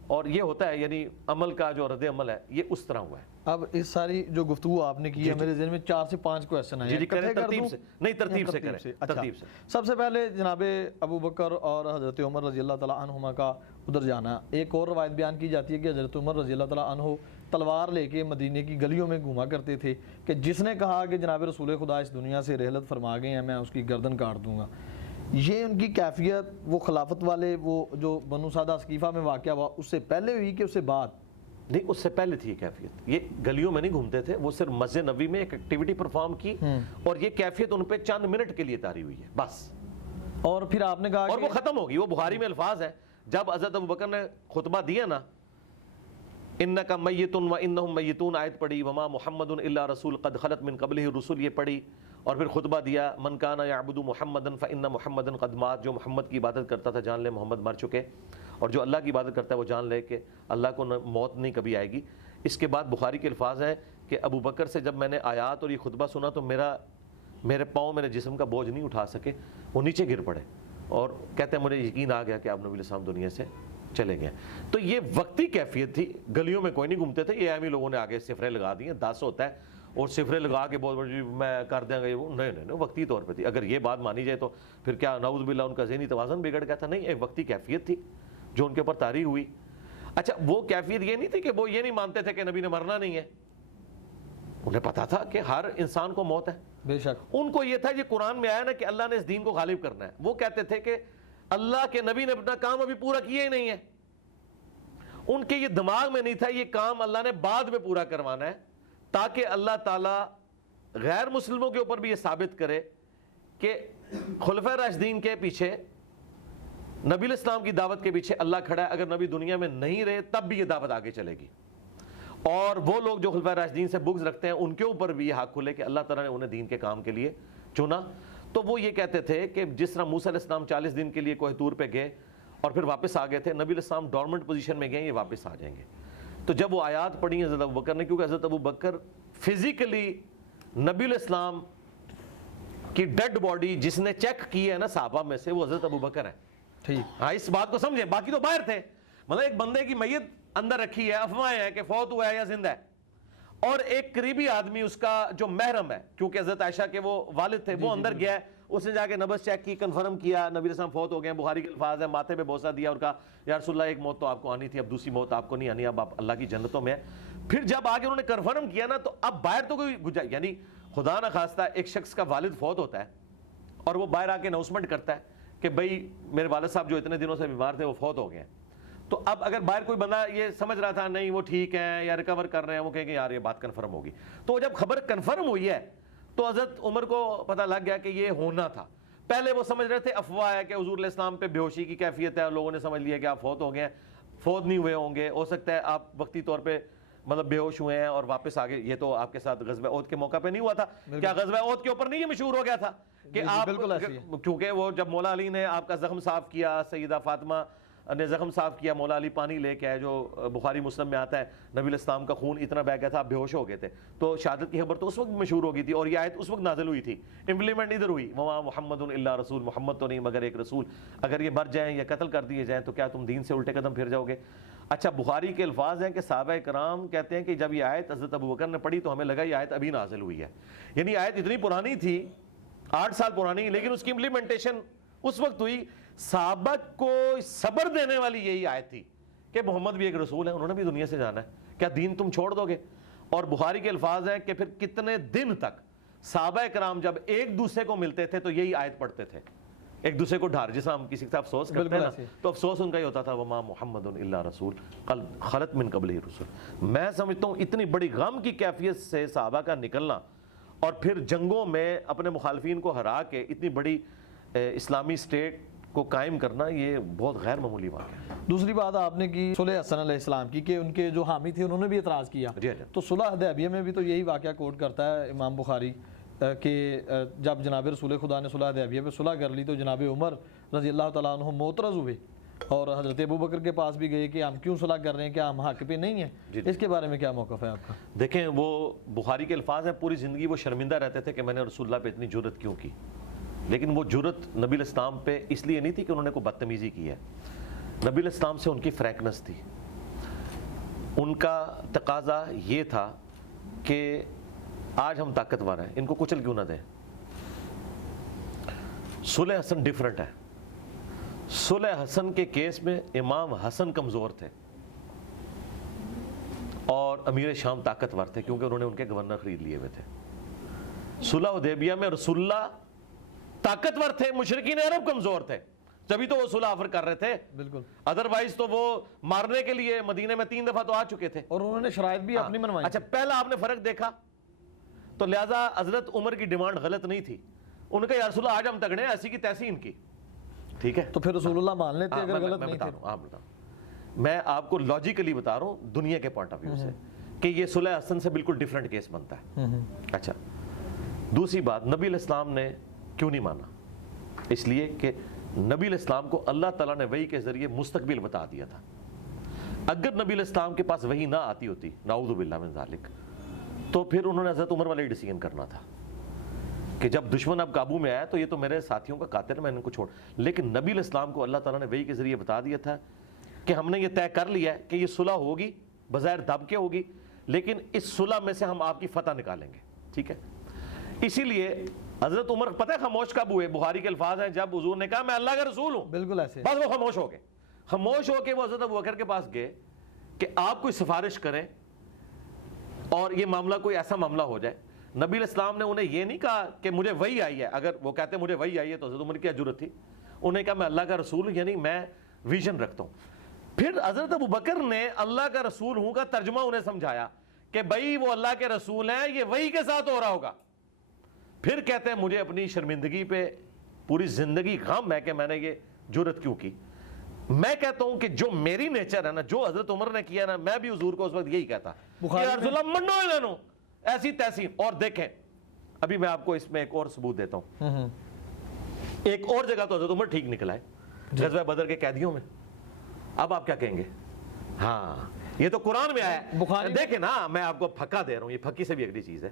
اور یہ ہوتا ہے, یعنی عمل کا جو رد عمل ہے یہ اس طرح ہوا ہے. اب اس ساری جو گفتگو آپ نے کی ہے میرے ذہن میں 4 سے 5 کویسچن ہیں. جی کریں ترتیب سے, نہیں ترتیب سے کریں, ترتیب سے. سب سے پہلے جناب ابو بکر اور حضرت عمر رضی اللہ تعالیٰ عنہما کا ادھر جانا. ایک اور روایت بیان کی جاتی ہے کہ حضرت عمر رضی اللہ تعالیٰ عنہ تلوار لے کے مدینے کی گلیوں میں گھوما کرتے تھے کہ جس نے کہا کہ جناب رسول خدا اس دنیا سے رحلت فرما گئے ہیں میں اس کی گردن کاٹ دوں گا. یہ ان کی کیفیت وہ خلافت والے وہ جو بنو سعدہ ثقیفہ میں واقعہ ہوا اس سے پہلے ہوئی کہ اس سے بعد؟ نہیں, اس سے پہلے تھی یہ کیفیت. یہ گلیوں میں نہیں گھومتے تھے, وہ صرف مسجد نبوی میں ایک ایکٹیویٹی پرفارم کی اور یہ کیفیت ان پہ چند منٹ کے لیے طاری ہوئی ہے بس. اور پھر آپ نے کہا اور وہ ختم ہوگی. وہ بخاری میں الفاظ ہے, جب حضرت ابوبکر نے خطبہ دیا نا, انک میت و انہم میتون آیت پڑھی, وما محمد الا رسول قد خلت من قبلہ الرسل یہ پڑھی, اور پھر خطبہ دیا من کان یعبد محمدا فان محمدا قد مات. جو محمد کی عبادت کرتا تھا جان لے محمد مر چکے, اور جو اللہ کی عبادت کرتا ہے وہ جان لے کہ اللہ کو موت نہیں کبھی آئے گی. اس کے بعد بخاری کے الفاظ ہیں کہ ابو بکر سے جب میں نے آیات اور یہ خطبہ سنا تو میرے پاؤں میرے جسم کا بوجھ نہیں اٹھا سکے, وہ نیچے گر پڑے اور کہتے ہیں مجھے یقین آ گیا کہ آپ نبی علیہ السلام دنیا سے چلے گئے. تو یہ وقتی کیفیت تھی, گلیوں میں کوئی نہیں گھومتے تھے. یہ اہمی لوگوں نے آگے صفریں لگا دی ہیں, 10 ہوتا ہے اور صفرے لگا کے بہت بڑی میں کر دیں گا وہ نہیں وقتی طور پہ تھی. اگر یہ بات مانی جائے تو پھر کیا نعوذ باللہ ان کا ذہنی توازن بگڑ گیا تھا؟ نہیں, ایک وقتی کیفیت تھی جو ان کے اوپر طاری ہوئی. اچھا وہ کیفیت یہ نہیں تھی کہ وہ یہ نہیں مانتے تھے کہ نبی نے مرنا نہیں ہے, انہیں پتا تھا کہ ہر انسان کو موت ہے. بے شک ان کو یہ تھا, یہ قرآن میں آیا نا کہ اللہ نے اس دین کو غالب کرنا ہے. وہ کہتے تھے کہ اللہ کے نبی نے اپنا کام ابھی پورا کیا ہی نہیں ہے. ان کے یہ دماغ میں نہیں تھا یہ کام اللہ نے بعد میں پورا کروانا ہے, تاکہ اللہ تعالیٰ غیر مسلموں کے اوپر بھی یہ ثابت کرے کہ خلفائے راشدین کے پیچھے, نبی الاسلام کی دعوت کے پیچھے اللہ کھڑا ہے. اگر نبی دنیا میں نہیں رہے تب بھی یہ دعوت آگے چلے گی. اور وہ لوگ جو خلفائے راشدین سے بغض رکھتے ہیں ان کے اوپر بھی یہ حق کھلے کہ اللہ تعالیٰ نے انہیں دین کے کام کے لیے چنا. تو وہ یہ کہتے تھے کہ جس طرح موسیٰ علیہ السلام 40 دن کے لیے کوہ طور پہ گئے اور پھر واپس آ گئے تھے, نبی علیہ السلام ڈورمنٹ پوزیشن میں گئے, یہ واپس آ جائیں گے. تو جب وہ آیات پڑھی حضرت ابوبکر نے, کیونکہ حضرت ابوبکر فزیکلی نبی علیہ السلام کی ڈیڈ باڈی جس نے چیک کی ہے نا صحابہ میں سے, وہ حضرت ابوبکر ہے. ٹھیک, ہاں اس بات کو سمجھیں, باقی تو باہر تھے. مطلب ایک بندے کی میت اندر رکھی ہے, افواہیں ہیں کہ فوت ہوا ہے یا زندہ ہے, اور ایک قریبی آدمی اس کا جو محرم ہے, کیونکہ حضرت عائشہ کے وہ والد تھے, وہ اندر گیا ہے, اس نے جا کے نبض چیک کی, کنفرم کیا نبی علیہ السلام فوت ہو گئے. بخاری کے الفاظ ہیں, ماتھے پہ بوسہ دیا اور کہا یا رسول اللہ ایک موت تو آپ کو آنی تھی, اب دوسری موت آپ کو نہیں آنی, اب آپ اللہ کی جنتوں میں ہیں. پھر جب آگے انہوں نے کنفرم کیا نا, تو اب باہر تو کوئی یعنی خدا نہ خواستہ ایک شخص کا والد فوت ہوتا ہے اور وہ باہر آ کے اناؤنسمنٹ کرتا ہے کہ بھائی میرے والد صاحب جو اتنے دنوں سے بیمار تھے وہ فوت ہو گئے ہیں. تو اب اگر باہر کوئی بندہ یہ سمجھ رہا تھا نہیں وہ ٹھیک ہیں یا ریکور کر رہے ہیں, وہ کہیں گے یار یہ بات کنفرم ہوگی. تو جب خبر کنفرم ہوئی ہے تو حضرت عمر کو پتہ لگ گیا کہ یہ ہونا تھا. پہلے وہ سمجھ رہے تھے افواہ ہے کہ حضور علیہ السلام پہ بے ہوشی کی کیفیت ہے, اور لوگوں نے سمجھ لیا کہ آپ فوت ہو گئے ہیں. فوت نہیں ہوئے ہوں گے, ہو سکتا ہے آپ وقتی طور پہ مطلب بے ہوش ہوئے ہیں اور واپس آگے. یہ تو آپ کے ساتھ غزوہ احد کے موقع پہ نہیں ہوا تھا کیا؟ غزوہ احد کے اوپر نہیں یہ مشہور ہو گیا تھا کہ آپ, کیونکہ وہ جب مولا علی نے آپ کا زخم صاف کیا, سیدہ فاطمہ نے زخم صاف کیا, مولا علی پانی لے کے آئے, جو بخاری مسلم میں آتا ہے, نبی علیہ السلام کا خون اتنا بہہ گیا تھا آپ بے ہوش ہو گئے تھے. تو شہادت کی خبر تو اس وقت مشہور ہو گئی تھی, اور یہ آیت اس وقت نازل ہوئی تھی. امپلیمنٹ ادھر ہوئی, وما محمد الا رسول, محمد تو نہیں مگر ایک رسول, اگر یہ مر جائیں یا قتل کر دیے جائیں تو کیا تم دین سے الٹے قدم پھر جاؤ گے؟ اچھا بخاری کے الفاظ ہیں کہ صحابہ کرام کہتے ہیں کہ جب یہ آیت حضرت ابوبکر نے پڑھی تو ہمیں لگا یہ آیت ابھی نازل ہوئی ہے. یعنی آیت اتنی پرانی تھی, 8 سال پرانی, لیکن اس کی امپلیمنٹیشن اس وقت ہوئی. صحابہ کو صبر دینے والی یہی آیت تھی کہ محمد بھی ایک رسول ہے, انہوں نے بھی دنیا سے جانا ہے, کیا دین تم چھوڑ دو گے؟ اور بخاری کے الفاظ ہیں کہ پھر کتنے دن تک صحابہ کرام جب ایک دوسرے کو ملتے تھے تو یہی آیت پڑھتے تھے, ایک دوسرے کو ڈھار, جس ہم کسی کا افسوس کرتے ہیں نا, تو افسوس ان کا ہی ہوتا تھا وما محمد الا رسول قد خلت من قبلہ رسل. میں سمجھتا ہوں اتنی بڑی غم کی کیفیت سے صحابہ کا نکلنا اور پھر جنگوں میں اپنے مخالفین کو ہرا کے اتنی بڑی اسلامی اسٹیٹ کو قائم کرنا, یہ بہت غیر معمولی بات ہے. دوسری بات آپ نے کی صلح حسن علیہ السلام کی, کہ ان کے جو حامی تھے انہوں نے بھی اعتراض کیا. تو صلح حدیبیہ میں بھی تو یہی واقعہ کوٹ کرتا ہے امام بخاری کہ جب جناب رسول خدا نے صلح حدیبیہ پہ صلح کر لی تو جناب عمر رضی اللہ تعالیٰ عنہ معترض ہوئے اور حضرت ابوبکر کے پاس بھی گئے کہ ہم کیوں صلح کر رہے ہیں, کیا ہم حق پہ نہیں ہیں؟ اس کے بارے میں کیا موقف ہے آپ کا؟ دیکھیں وہ بخاری کے الفاظ ہیں, پوری زندگی وہ شرمندہ رہتے تھے کہ میں نے رسول اللہ پہ اتنی جرت کیوں کی. لیکن وہ جرت نبی علیہ السلام پہ اس لیے نہیں تھی کہ انہوں نے کوئی بدتمیزی کی ہے, نبی علیہ السلام سے ان کی فرینکنس تھی. ان کا تقاضا یہ تھا کہ آج ہم طاقتور ہیں, ان کو کچل کیوں نہ دیں. صلح حسن ڈیفرنٹ ہے. صلح حسن کے کیس میں امام حسن کمزور تھے اور امیر شام طاقتور تھے, کیونکہ انہوں نے ان کے گورنر خرید لیے ہوئے تھے. صلح حدیبیہ میں رسول اللہ طاقتور تھے, مشرکین عرب کمزور تھے, جبھی تو وہ صلح آفر کر رہے تھے. بالکل, ادروائز تو وہ مارنے کے لیے مدینے میں 3 دفعہ تو آ چکے تھے, اور انہوں نے شرائط بھی اپنی منوائی. اچھا پہلا آپ نے فرق دیکھا تو لہٰذا حضرت عمر کی ڈیمانڈ غلط نہیں تھی. ان کا یا رسول اللہ آج ہم تگڑے ہیں, ایسی کی تیسی ان کی, ٹھیک ہے, تو پھر رسول اللہ مان لیتے اگر غلط نہیں تھے. میں آپ کو لاجیکلی بتا رہا ہوں دنیا کے پوائنٹ آف ویو سے کہ یہ صلح حسن سے بالکل ڈیفرنٹ کیس بنتا ہے. اچھا دوسری بات, نبی علیہ السلام نے کیوں نہیں مانا؟ اس لیے کہ نبی علیہ السلام کو اللہ تعالیٰ نے وحی کے ذریعے مستقبل بتا دیا تھا. اگر نبی علیہ السلام کے پاس وحی نہ آتی ہوتی, نعوذ باللہ من ذالک, تو پھر انہوں نے حضرت عمر والا ہی ڈیسیژن کرنا تھا کہ جب دشمن اب قابو میں آیا تو یہ تو میرے ساتھیوں کا قاتل ہے, میں ان کو چھوڑ. لیکن نبی علیہ السلام کو اللہ تعالیٰ نے وحی کے ذریعے بتا دیا تھا کہ ہم نے یہ طے کر لیا ہے کہ یہ صلح ہوگی, بظاہر دب کے ہوگی, لیکن اس صلح میں سے ہم آپ کی فتح نکالیں گے. ٹھیک ہے, اسی لیے حضرت عمر پتہ ہے خاموش کب ہوئے؟ بخاری کے الفاظ ہیں جب حضور نے کہا میں اللہ کا رسول ہوں, بالکل ایسے بس وہ خاموش ہو گئے. خاموش ہو کے وہ حضرت ابوبکر کے پاس گئے کہ آپ کوئی سفارش کریں اور یہ معاملہ کوئی ایسا معاملہ ہو جائے. نبی علیہ السلام نے انہیں یہ نہیں کہا کہ مجھے وحی آئی ہے, اگر وہ کہتے مجھے وحی آئی ہے تو حضرت عمر کی کیا جرت تھی؟ انہیں کہا میں اللہ کا رسول ہوں, یعنی میں ویژن رکھتا ہوں. پھر حضرت ابوبکر نے اللہ کا رسول ہوں کا ترجمہ انہیں سمجھایا کہ بھائی وہ اللہ کے رسول ہیں, یہ وحی کے ساتھ ہو رہا ہوگا. پھر کہتے ہیں مجھے اپنی شرمندگی پہ پوری زندگی غم ہے کہ میں نے یہ جرت کیوں کی. میں کہتا ہوں کہ جو میری نیچر ہے نا, جو حضرت عمر نے کیا نا, میں بھی حضور کو اس وقت یہی کہتا کہ یا رسول اللہ منڈو انہوں ایسی تیسی. اور دیکھیں ابھی میں آپ کو اس میں ایک اور ثبوت دیتا ہوں. ایک اور جگہ تو حضرت عمر ٹھیک نکلا ہے, غزوہ بدر کے قیدیوں میں. اب آپ کیا کہیں گے؟ ہاں یہ تو قرآن میں آیا ہے. دیکھیں نا, میں آپ کو پھکا دے رہا ہوں, یہ پھکی سے بھی اگلی چیز ہے.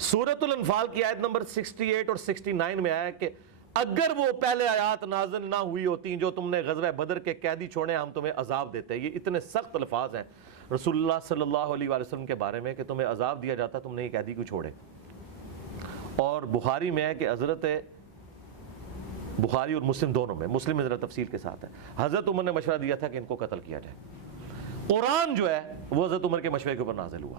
سورۃ الانفال کی آیت نمبر 68 اور 69 میں آیا ہے کہ اگر وہ پہلے آیات نازل نہ ہوئی ہوتی جو تم نے غزوہ بدر کے قیدی چھوڑے, ہم تمہیں عذاب دیتے. یہ اتنے سخت الفاظ ہیں رسول اللہ صلی اللہ علیہ وآلہ وسلم کے بارے میں کہ تمہیں عذاب دیا جاتا تم نے یہ قیدی کو چھوڑے. اور بخاری میں ہے کہ حضرت بخاری اور مسلم دونوں میں, مسلم میں ذرا تفصیل کے ساتھ ہے, حضرت عمر نے مشورہ دیا تھا کہ ان کو قتل کیا جائے. قرآن جو ہے وہ حضرت عمر کے مشورے کے اوپر نازل ہوا.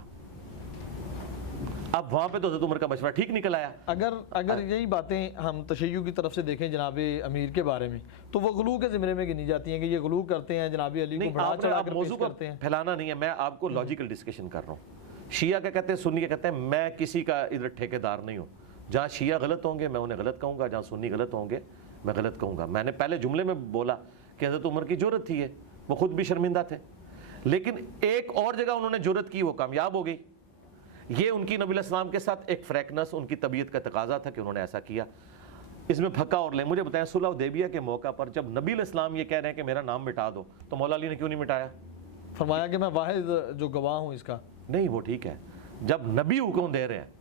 اب وہاں پہ تو حضرت عمر کا مشورہ ٹھیک نکل آیا. اگر یہی باتیں ہم تشیع کی طرف سے دیکھیں جناب امیر کے بارے میں, تو وہ غلو کے زمرے میں گنی جاتی ہیں کہ یہ غلو کرتے ہیں, جناب علی کو بڑھا چڑھا کر پیش کرتے ہیں. پھیلانا نہیں ہے, میں آپ کو لاجیکل ڈسکشن کر رہا ہوں. شیعہ کا کہتے ہیں, سنی کا کہتے ہیں, میں کسی کا ادھر ٹھیکیدار نہیں ہوں. جہاں شیعہ غلط ہوں گے میں انہیں غلط کہوں گا, جہاں سنی غلط ہوں گے میں غلط کہوں گا. میں نے پہلے جملے میں بولا کہ حضرت عمر کی جرت تھی, وہ خود بھی شرمندہ تھے, لیکن ایک اور جگہ انہوں نے جرت کی, وہ کامیاب ہو گئی. یہ ان کی نبی علیہ السلام کے ساتھ ایک فریکنس, ان کی طبیعت کا تقاضا تھا کہ انہوں نے ایسا کیا. اس میں پھکا اور لیں. مجھے بتائیں صلح حدیبیہ کے موقع پر جب نبی علیہ السلام یہ کہہ رہے ہیں کہ میرا نام مٹا دو, تو مولا علی نے کیوں نہیں مٹایا؟ فرمایا کہ میں واحد جو گواہ ہوں اس کا. نہیں, وہ ٹھیک ہے, جب نبی حکم دے رہے ہیں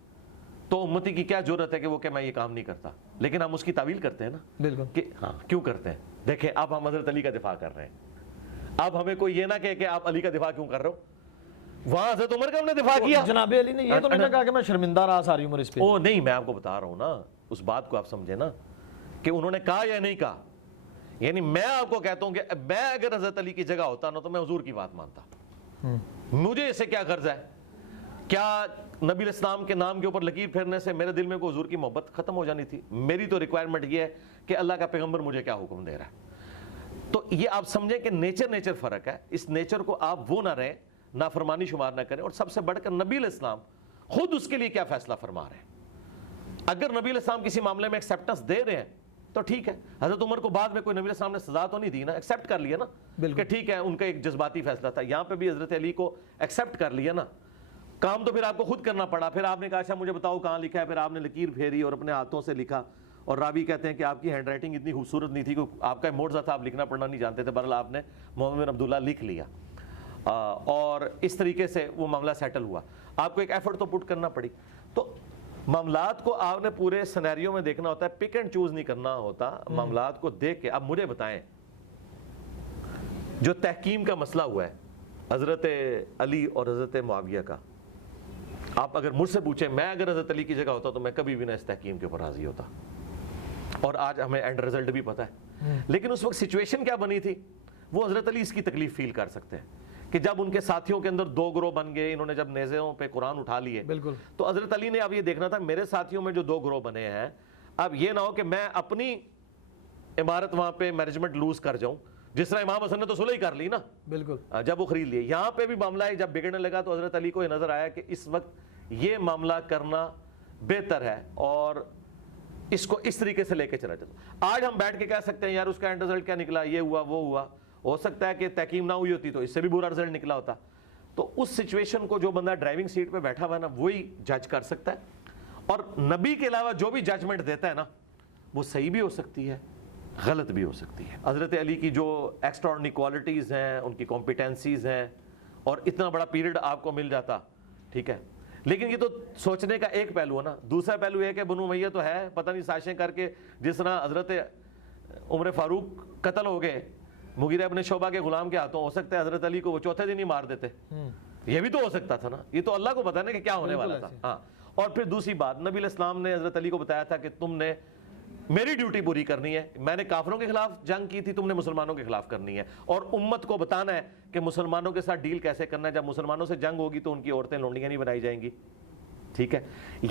تو امتی کی کیا ضرورت ہے کہ وہ کہ میں یہ کام نہیں کرتا. لیکن ہم اس کی تعویل کرتے ہیں نا, بالکل, کہ ہاں کیوں کرتے ہیں. دیکھیں اب ہم حضرت علی کا دفاع کر رہے ہیں, اب ہمیں کوئی یہ نہ کہے کہ آپ علی کا دفاع کیوں کر رہے ہو. وہاں حضرت عمر کا ہم نے دفاع کیا. جناب علی نے یہ تو نہیں کہا کہ میں شرمندہ رہا ساری عمر اس پہ. او نہیں, میں آپ کو بتا رہا ہوں نا, اس بات کو آپ سمجھے نا کہ انہوں نے کہا یا نہیں کہا. یعنی میں آپ کو کہتا ہوں کہ میں اگر حضرت علی کی جگہ ہوتا نا تو میں حضور کی بات مانتا. مجھے اس سے کیا غرض ہے؟ کیا نبی علیہ السلام کے نام کے اوپر لکیر پھیرنے سے میرے دل میں کوئی حضور کی محبت ختم ہو جانی تھی؟ میری تو ریکوائرمنٹ یہ ہے کہ اللہ کا پیغمبر مجھے کیا حکم دے رہا ہے. تو یہ آپ سمجھیں کہ نیچر فرق ہے. اس نیچر کو آپ وہ نہ رہیں, نافرمانی شمار نہ کریں. اور سب سے بڑھ کر نبی علیہ السلام خود اس کے لیے کیا فیصلہ فرما رہے ہیں. اگر نبی علیہ السلام کسی معاملے میں ایکسیپٹنس دے رہے ہیں تو ٹھیک ہے. حضرت عمر کو بعد میں کوئی نبی علیہ السلام نے سزا تو نہیں دی نا, ایکسیپٹ کر لیا نا کہ ٹھیک ہے, ان کا ایک جذباتی فیصلہ تھا. یہاں پہ بھی حضرت علی کو ایکسیپٹ کر لیا نا, کام تو پھر آپ کو خود کرنا پڑا. پھر آپ نے کہا اچھا مجھے بتاؤ کہاں لکھا ہے, پھر آپ نے لکیر پھیری اور اپنے ہاتھوں سے لکھا. اور راوی کہتے ہیں کہ آپ کی ہینڈ رائٹنگ اتنی خوبصورت نہیں تھی, آپ کا موڑزہ تھا, آپ لکھنا پڑھنا نہیں جانتے تھے. بہرحال آپ نے محمد بن عبداللہ لکھ لیا, اور اس طریقے سے وہ معاملہ سیٹل ہوا. آپ کو ایک ایفرٹ تو پٹ کرنا پڑی. تو معاملات کو آپ نے پورے سینیریو میں دیکھنا ہوتا ہے, پک اینڈ چوز نہیں کرنا ہوتا. معاملات کو دیکھ کے اب مجھے بتائیں, جو تحکیم کا مسئلہ ہوا ہے حضرت علی اور حضرت معاویہ کا, آپ اگر مجھ سے پوچھیں, میں اگر حضرت علی کی جگہ ہوتا تو میں کبھی بھی نہ اس تحکیم کے اوپر راضی ہوتا. اور آج ہمیں اینڈ رزلٹ بھی پتہ ہے. لیکن اس وقت سچویشن کیا بنی تھی, وہ حضرت علی اس کی تکلیف فیل کر سکتے ہیں کہ جب ان کے ساتھیوں کے اندر دو گروہ بن گئے, انہوں نے جب نیزوں پہ قرآن اٹھا لیے, بالکل, تو حضرت علی نے اب یہ دیکھنا تھا میرے ساتھیوں میں جو دو گروہ بنے ہیں, اب یہ نہ ہو کہ میں اپنی عمارت وہاں پہ مینجمنٹ لوز کر جاؤں, جس طرح امام حسن نے تو صلح ہی کر لی نا, بالکل, جب وہ خرید لیے. یہاں پہ بھی معاملہ ہے, جب بگڑنے لگا تو حضرت علی کو یہ نظر آیا کہ اس وقت یہ معاملہ کرنا بہتر ہے اور اس کو اس طریقے سے لے کے چلا جاتا. آج ہم بیٹھ کے کہہ سکتے ہیں یار اس کا اینڈ رزلٹ کیا نکلا, یہ ہوا وہ ہوا. ہو سکتا ہے کہ تحکیم نہ ہوئی ہوتی تو اس سے بھی برا رزلٹ نکلا ہوتا. تو اس سچویشن کو جو بندہ ڈرائیونگ سیٹ پہ بیٹھا ہوا ہے نا, وہی جج کر سکتا ہے. اور نبی کے علاوہ جو بھی ججمنٹ دیتا ہے نا, وہ صحیح بھی ہو سکتی ہے, غلط بھی ہو سکتی ہے. حضرت علی کی جو ایکسٹراڈنری کوالٹیز ہیں, ان کی کمپیٹنسیز ہیں, اور اتنا بڑا پیریڈ آپ کو مل جاتا, ٹھیک ہے. لیکن یہ تو سوچنے کا ایک پہلو ہے نا. دوسرا پہلو یہ کہ بنو امیہ تو ہے, پتہ نہیں سازشیں کر کے, جس طرح حضرت عمر فاروق قتل ہو گئے مغیرہ ابن شعبہ کے غلام کے ہاتھوں, ہو سکتا ہے حضرت علی کو وہ چوتھے دن ہی مار دیتے. یہ بھی تو ہو سکتا تھا نا, یہ تو اللہ کو پتا نا کہ کیا ہونے والا تھا. ہاں, اور پھر دوسری بات, نبی علیہ السلام نے حضرت علی کو بتایا تھا کہ تم نے میری ڈیوٹی پوری کرنی ہے, میں نے کافروں کے خلاف جنگ کی تھی, تم نے مسلمانوں کے خلاف کرنی ہے, اور امت کو بتانا ہے کہ مسلمانوں کے ساتھ ڈیل کیسے کرنا ہے. جب مسلمانوں سے جنگ ہوگی تو ان کی عورتیں لونڈیاں نہیں بنائی جائیں گی. ٹھیک ہے,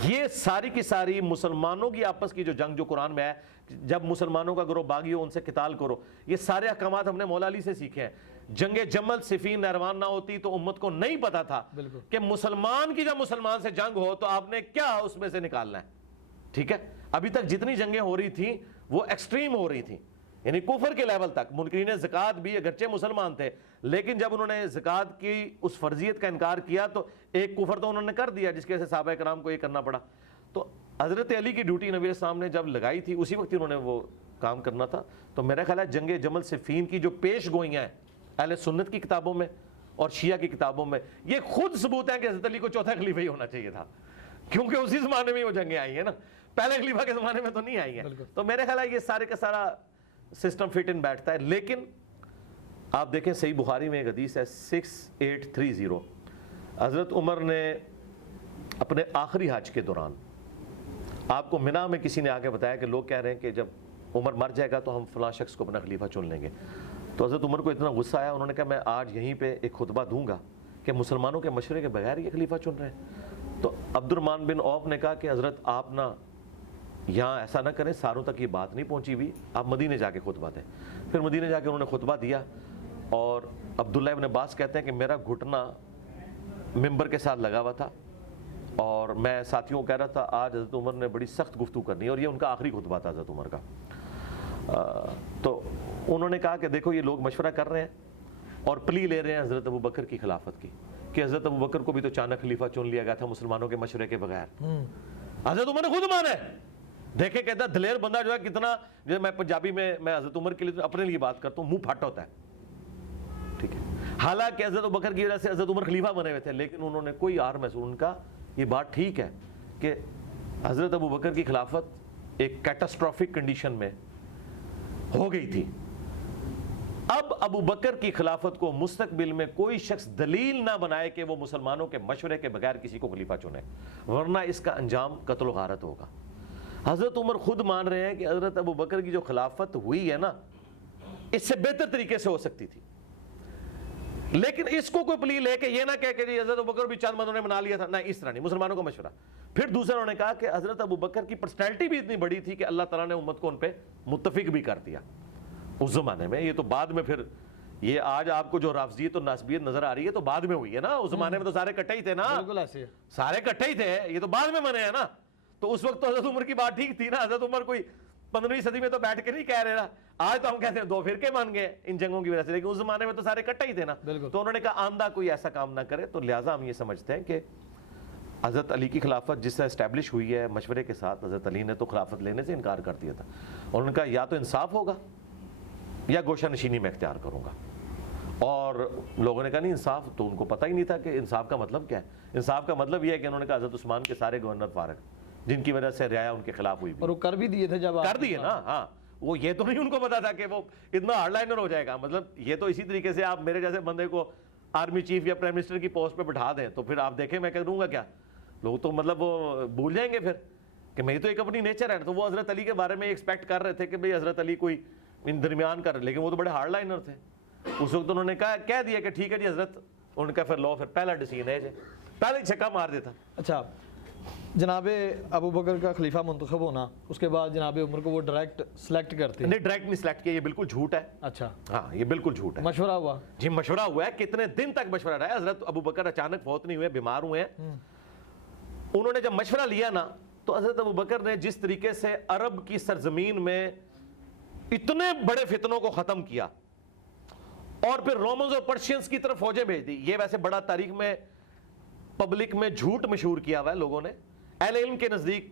یہ ساری کی ساری مسلمانوں کی آپس کی جو جنگ جو قرآن میں ہے, جب مسلمانوں کا گروہ باغی ہو ان سے قتال کرو, یہ سارے احکامات ہم نے مولا علی سے سیکھے ہیں. جنگ جمل صفین نہروان نہ ہوتی تو امت کو نہیں پتا تھا کہ مسلمان کی جب مسلمان سے جنگ ہو تو آپ نے کیا اس میں سے نکالنا ہے. ٹھیک ہے, ابھی تک جتنی جنگیں ہو رہی تھیں وہ ایکسٹریم ہو رہی تھیں, یعنی کفر کے لیول تک. منکرین زکوٰۃ بھی اگرچہ مسلمان تھے, لیکن جب انہوں نے زکوٰۃ کی اس فرضیت کا انکار کیا تو ایک کفر تو انہوں نے کر دیا جس کی وجہ سے صحابہ کرام کو یہ کرنا پڑا. تو حضرت علی کی ڈیوٹی نبی السلام نے جب لگائی تھی اسی وقت انہوں نے وہ کام کرنا تھا. تو میرا خیال ہے جنگ جمل صفین کی جو پیش گوئیاں ہیں اہل سنت کی کتابوں میں اور شیعہ کی کتابوں میں, یہ خود ثبوت ہے کہ حضرت علی کو چوتھا خلیفہ ہی ہونا چاہیے تھا, کیونکہ اسی زمانے میں وہ جنگیں آئی ہیں نا, پہلے خلیفہ کے زمانے میں تو نہیں آئی ہیں. تو میرے خیال ہے یہ سارے کا سارا سسٹم فٹ ان بیٹھتا ہے. لیکن آپ دیکھیں صحیح بخاری میں ایک حدیث ہے 6830, حضرت عمر نے اپنے آخری حج کے دوران, آپ کو منی میں کسی نے آ کے بتایا کہ لوگ کہہ رہے ہیں کہ جب عمر مر جائے گا تو ہم فلاں شخص کو اپنا خلیفہ چن لیں گے. تو حضرت عمر کو اتنا غصہ آیا, انہوں نے کہا میں آج یہیں پہ ایک خطبہ دوں گا کہ مسلمانوں کے مشورے کے بغیر یہ خلیفہ چن رہے ہیں. تو عبد الرحمن بن عوف نے کہا کہ حضرت آپ نا یہاں ایسا نہ کریں, ساروں تک یہ بات نہیں پہنچی ہوئی, آپ مدینے جا کے خطبہ دیں. پھر مدینے جا کے انہوں نے خطبہ دیا, اور عبداللہ ابن عباس کہتے ہیں کہ میرا گھٹنا ممبر کے ساتھ لگا ہوا تھا, اور میں ساتھیوں کو کہہ رہا تھا آج حضرت عمر نے بڑی سخت گفتگو کرنی ہے, اور یہ ان کا آخری خطبہ تھا حضرت عمر کا. تو انہوں نے کہا کہ دیکھو یہ لوگ مشورہ کر رہے ہیں اور پلی لے رہے ہیں حضرت ابو بکر کی خلافت کی, کہ حضرت ابو بکر کو بھی تو اچانک خلیفہ چن لیا گیا تھا مسلمانوں کے مشورے کے بغیر. حضرت عمر نے خود مانا ہے. دیکھیں کہتا ہے دلیر بندہ جو ہے کتنا, جو میں پنجابی میں حضرت عمر کے لیے اپنے لیے بات کرتا ہوں, منہ پھٹ ہوتا ہے. ٹھیک ہے, حالانکہ حضرت ابو بکر کی وجہ سے حضرت عمر خلیفہ بنے ہوئے تھے, لیکن انہوں نے کوئی آر محسوس, ان کا یہ بات ٹھیک ہے کہ حضرت ابو بکر کی خلافت ایک کیٹاسٹرافک کنڈیشن میں ہو گئی تھی. اب ابو بکر کی خلافت کو مستقبل میں کوئی شخص دلیل نہ بنائے کہ وہ مسلمانوں کے مشورے کے بغیر کسی کو خلیفہ چنے, ورنہ اس کا انجام قتل و غارت ہوگا. حضرت عمر خود مان رہے ہیں کہ حضرت ابو بکر کی جو خلافت ہوئی ہے نا, اس سے بہتر طریقے سے ہو سکتی تھی, لیکن اس کو کوئی پلی لے کے یہ نہ کہہ کہ جی حضرت ابو بکر بھی چند بندوں نے بنا لیا تھا, نہ اس طرح نہیں, مسلمانوں کا مشورہ. پھر دوسرے انہوں نے کہا کہ حضرت ابو بکر کی پرسنالٹی بھی اتنی بڑی تھی کہ اللہ تعالیٰ نے امت کو ان پہ متفق بھی کر دیا اس زمانے میں. یہ تو بعد میں پھر یہ آج آپ کو جو رافضیت اور ناسبیت نظر آ رہی ہے تو بعد میں ہوئی ہے نا, اس زمانے میں تو سارے کٹھے ہی تھے نا, بالکل ایسے سارے کٹھے ہی تھے, یہ تو بعد میں بنے ہیں نا. تو اس وقت تو حضرت عمر کی بات ٹھیک تھی نا, حضرت عمر کوئی 15ویں صدی میں تو بیٹھ کے نہیں کہہ رہے نا. آج تو ہم کہتے ہیں دو فرقے مان گئے ان جنگوں کی وجہ سے, لیکن اس زمانے میں تو سارے کٹھے ہی تھے نا. تو انہوں نے کہا آندہ کوئی ایسا کام نہ کرے. تو لہٰذا ہم یہ سمجھتے ہیں کہ حضرت علی کی خلافت جس سے اسٹیبلش ہوئی ہے مشورے کے ساتھ, حضرت علی نے تو خلافت لینے سے انکار کر دیا تھا. انہوں نے کہا یا تو انصاف ہوگا یا گوشہ نشینی میں اختیار کروں گا. اور لوگوں نے کہا نہیں انصاف, تو ان کو پتہ ہی نہیں تھا کہ انصاف کا مطلب کیا ہے. انصاف کا مطلب یہ ہے کہ انہوں نے کہا حضرت عثمان کے سارے گورنر فارغ, جن کی وجہ سے رعایا ان کے خلاف ہوئی, اور وہ کر بھی دیے تھے, جب کر دیے نا. ہاں, وہ یہ تو نہیں ان کو پتا تھا کہ وہ اتنا ہارڈ لائنر ہو جائے گا. مطلب یہ تو اسی طریقے سے آپ میرے جیسے بندے کو آرمی چیف یا پرائم منسٹر کی پوسٹ پہ بٹھا دیں تو پھر آپ دیکھیں میں کروں گا کیا. لوگ تو مطلب وہ بھول جائیں گے پھر کہ میری تو ایک اپنی نیچر ہے. تو وہ حضرت علی کے بارے میں ایکسپیکٹ کر رہے تھے کہ بھئی حضرت علی کوئی ان درمیان کر, لیکن وہ تو بڑے ہارڈ لائنر تھے. اس وقت انہوں نے کہہ دیا کہ ٹھیک ہے جی حضرت, ان کا پھر لو پھر پہلا ڈیسیژن ہے پہلے ہی چھکا مار دیتا. اچھا, جناب ابو بکر کا خلیفہ منتخب ہونا, اس کے بعد جناب عمر کو وہ ڈائریکٹ سلیکٹ کرتے ہیں؟ نہیں, ڈائریکٹ نہیں سلیکٹ کیا, یہ بالکل جھوٹ ہے. اچھا, ہاں یہ بالکل جھوٹ ہے. مشورہ ہوا جی, مشورہ ہوا ہے. کتنے دن تک مشورہ رہا ہے. حضرت ابو بکر اچانک فوت نہیں ہوئے, بیمار ہوئے ہیں. انہوں نے جب مشورہ لیا نا تو حضرت ابو بکر نے جس طریقے سے عرب کی سرزمین میں اتنے بڑے فتنوں کو ختم کیا اور پھر رومنز اور پرشینز کی طرف فوجیں بھیج دی. یہ ویسے بڑا تاریخ میں پبلک میں جھوٹ مشہور کیا ہوا ہے لوگوں نے, اہل علم کے نزدیک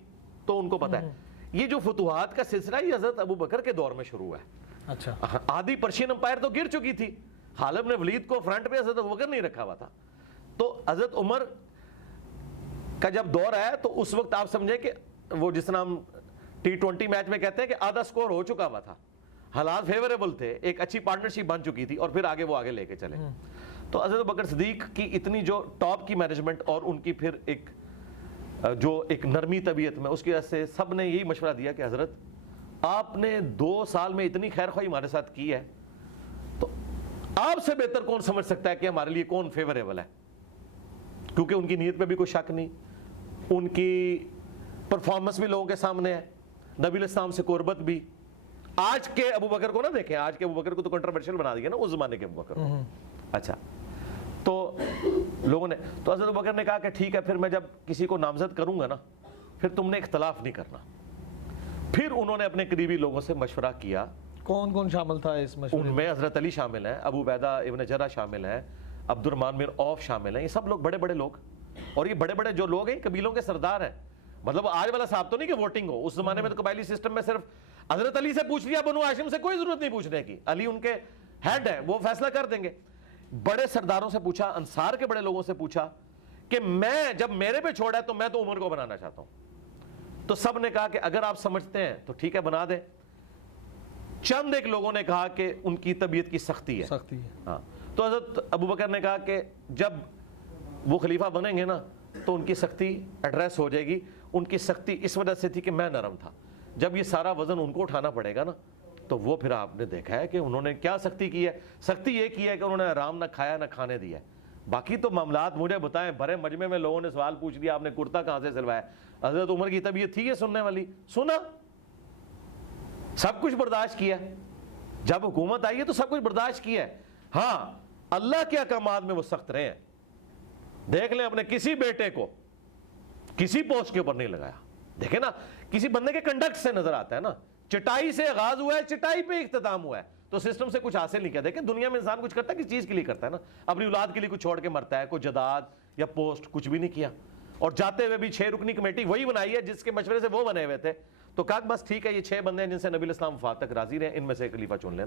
تو ان کو پتا ہے. یہ جو فتوحات کا سلسلہ یہ حضرت ابو بکر کے دور میں شروع ہوا ہے. اچھا, آدھی پرشین امپائر تو گر چکی تھی, خالد نے ولید کو فرنٹ پہ حضرت ابو بکر نہیں رکھا ہوا تھا. تو حضرت عمر کا جب دور آیا تو اس وقت آپ سمجھیں کہ وہ جس طرح ہم T20 میچ میں کہتے ہیں کہ آدھا سکور ہو چکا ہوا تھا, حالات فیوریبل تھے, ایک اچھی پارٹنرشپ بن چکی تھی, اور پھر آگے وہ آگے لے کے چلے. تو حضرت بکر صدیق کی اتنی جو ٹاپ کی مینجمنٹ اور ان کی پھر ایک نرمی طبیعت میں، اس کی وجہ سے سب نے یہی مشورہ دیا کہ حضرت آپ نے 2 سال میں اتنی خیر خواہی ہمارے ساتھ کی ہے، تو آپ سے بہتر کون سمجھ سکتا ہے کہ ہمارے لیے کون فیوریبل ہے؟ کیونکہ ان کی نیت میں بھی کوئی شک نہیں، ان کی پرفارمنس بھی لوگوں کے سامنے ہے، نبی علیہ السلام سے قربت بھی. آج کے ابو بکر کو نہ دیکھیں، آج کے ابو بکر کو تو کنٹروورشل بنا دیا نا اس زمانے کے ابو بکر کو. اچھا، تو لوگوں نے، تو حضرت ابو بکر نے کہا کہ ٹھیک ہے، پھر میں جب کسی کو نامزد کروں گا نا، پھر تم نے اختلاف نہیں کرنا. پھر انہوں نے اپنے قریبی لوگوں سے مشورہ کیا. کون کون شامل تھا اس مشورے ان میں حضرت علی شامل ہیں، ابو عبیدہ ابن جرح شامل ہیں، عبد الرحمن بن عوف شامل ہیں. یہ سب لوگ بڑے بڑے لوگ، اور یہ بڑے بڑے جو لوگ ہیں قبیلوں کے سردار ہیں. مطلب آج والا صاحب تو نہیں کہ ووٹنگ ہو، اس زمانے میں تو قبائلی سسٹم میں صرف حضرت علی سے پوچھ لیا، بنو ہاشم سے کوئی ضرورت نہیں پوچھنے کی، علی ان کے ہیڈ ہیں، وہ فیصلہ کر دیں گے. بڑے سرداروں سے پوچھا، انصار کے بڑے لوگوں سے پوچھا کہ میں جب میرے پہ چھوڑا ہے تو میں تو عمر کو بنانا چاہتا ہوں. تو سب نے کہا کہ اگر آپ سمجھتے ہیں تو ٹھیک ہے بنا دیں. چند ایک لوگوں نے کہا کہ ان کی طبیعت کی سختی ہے. ہاں، تو حضرت ابو بکر نے کہا کہ جب وہ خلیفہ بنیں گے نا تو ان کی سختی ایڈریس ہو جائے گی. ان کی سختی اس وجہ سے تھی کہ میں نرم تھا، جب یہ سارا وزن ان کو اٹھانا پڑے گا نا تو وہ پھر آپ نے دیکھا ہے کہ انہوں نے کیا سختی کی ہے. سختی یہ کی ہے کہ انہوں نے آرام نہ کھایا نہ کھانے دیا. باقی تو معاملات مجھے بتائیں، بھرے مجمع میں لوگوں نے سوال پوچھ لیا آپ نے کرتا کہاں سے سلوایا، حضرت عمر کی طبیعت تھی یہ سننے والی، سنا، سب کچھ برداشت کیا. جب حکومت آئی ہے تو سب کچھ برداشت کیا ہے. ہاں، اللہ کے احکامات میں وہ سخت رہے ہیں. دیکھ لیں اپنے کسی بیٹے کو کسی پوسٹ کے اوپر نہیں لگایا. دیکھیں نا، کسی بندے کے کنڈکٹ سے نظر آتا ہے نا، چٹائی سے آغاز ہوا ہے، چٹائی پہ اختتام ہوا ہے، تو سسٹم سے کچھ حاصل نہیں کیا. دیکھیں دنیا میں انسان کچھ کرتا ہے، کس چیز کے لیے کرتا ہے نا، اپنی اولاد کے لیے کچھ چھوڑ کے مرتا ہے. کوئی جداد یا پوسٹ کچھ بھی نہیں کیا. اور جاتے ہوئے بھی 6 رکنی کمیٹی وہی بنائی ہے جس کے مشورے سے وہ بنے ہوئے تھے. تو کہا بس ٹھیک ہے، یہ 6 بندے ہیں جن سے نبی علیہ السلام وفات تک راضی رہے، ان میں سے ایک خلیفہ چن لینا.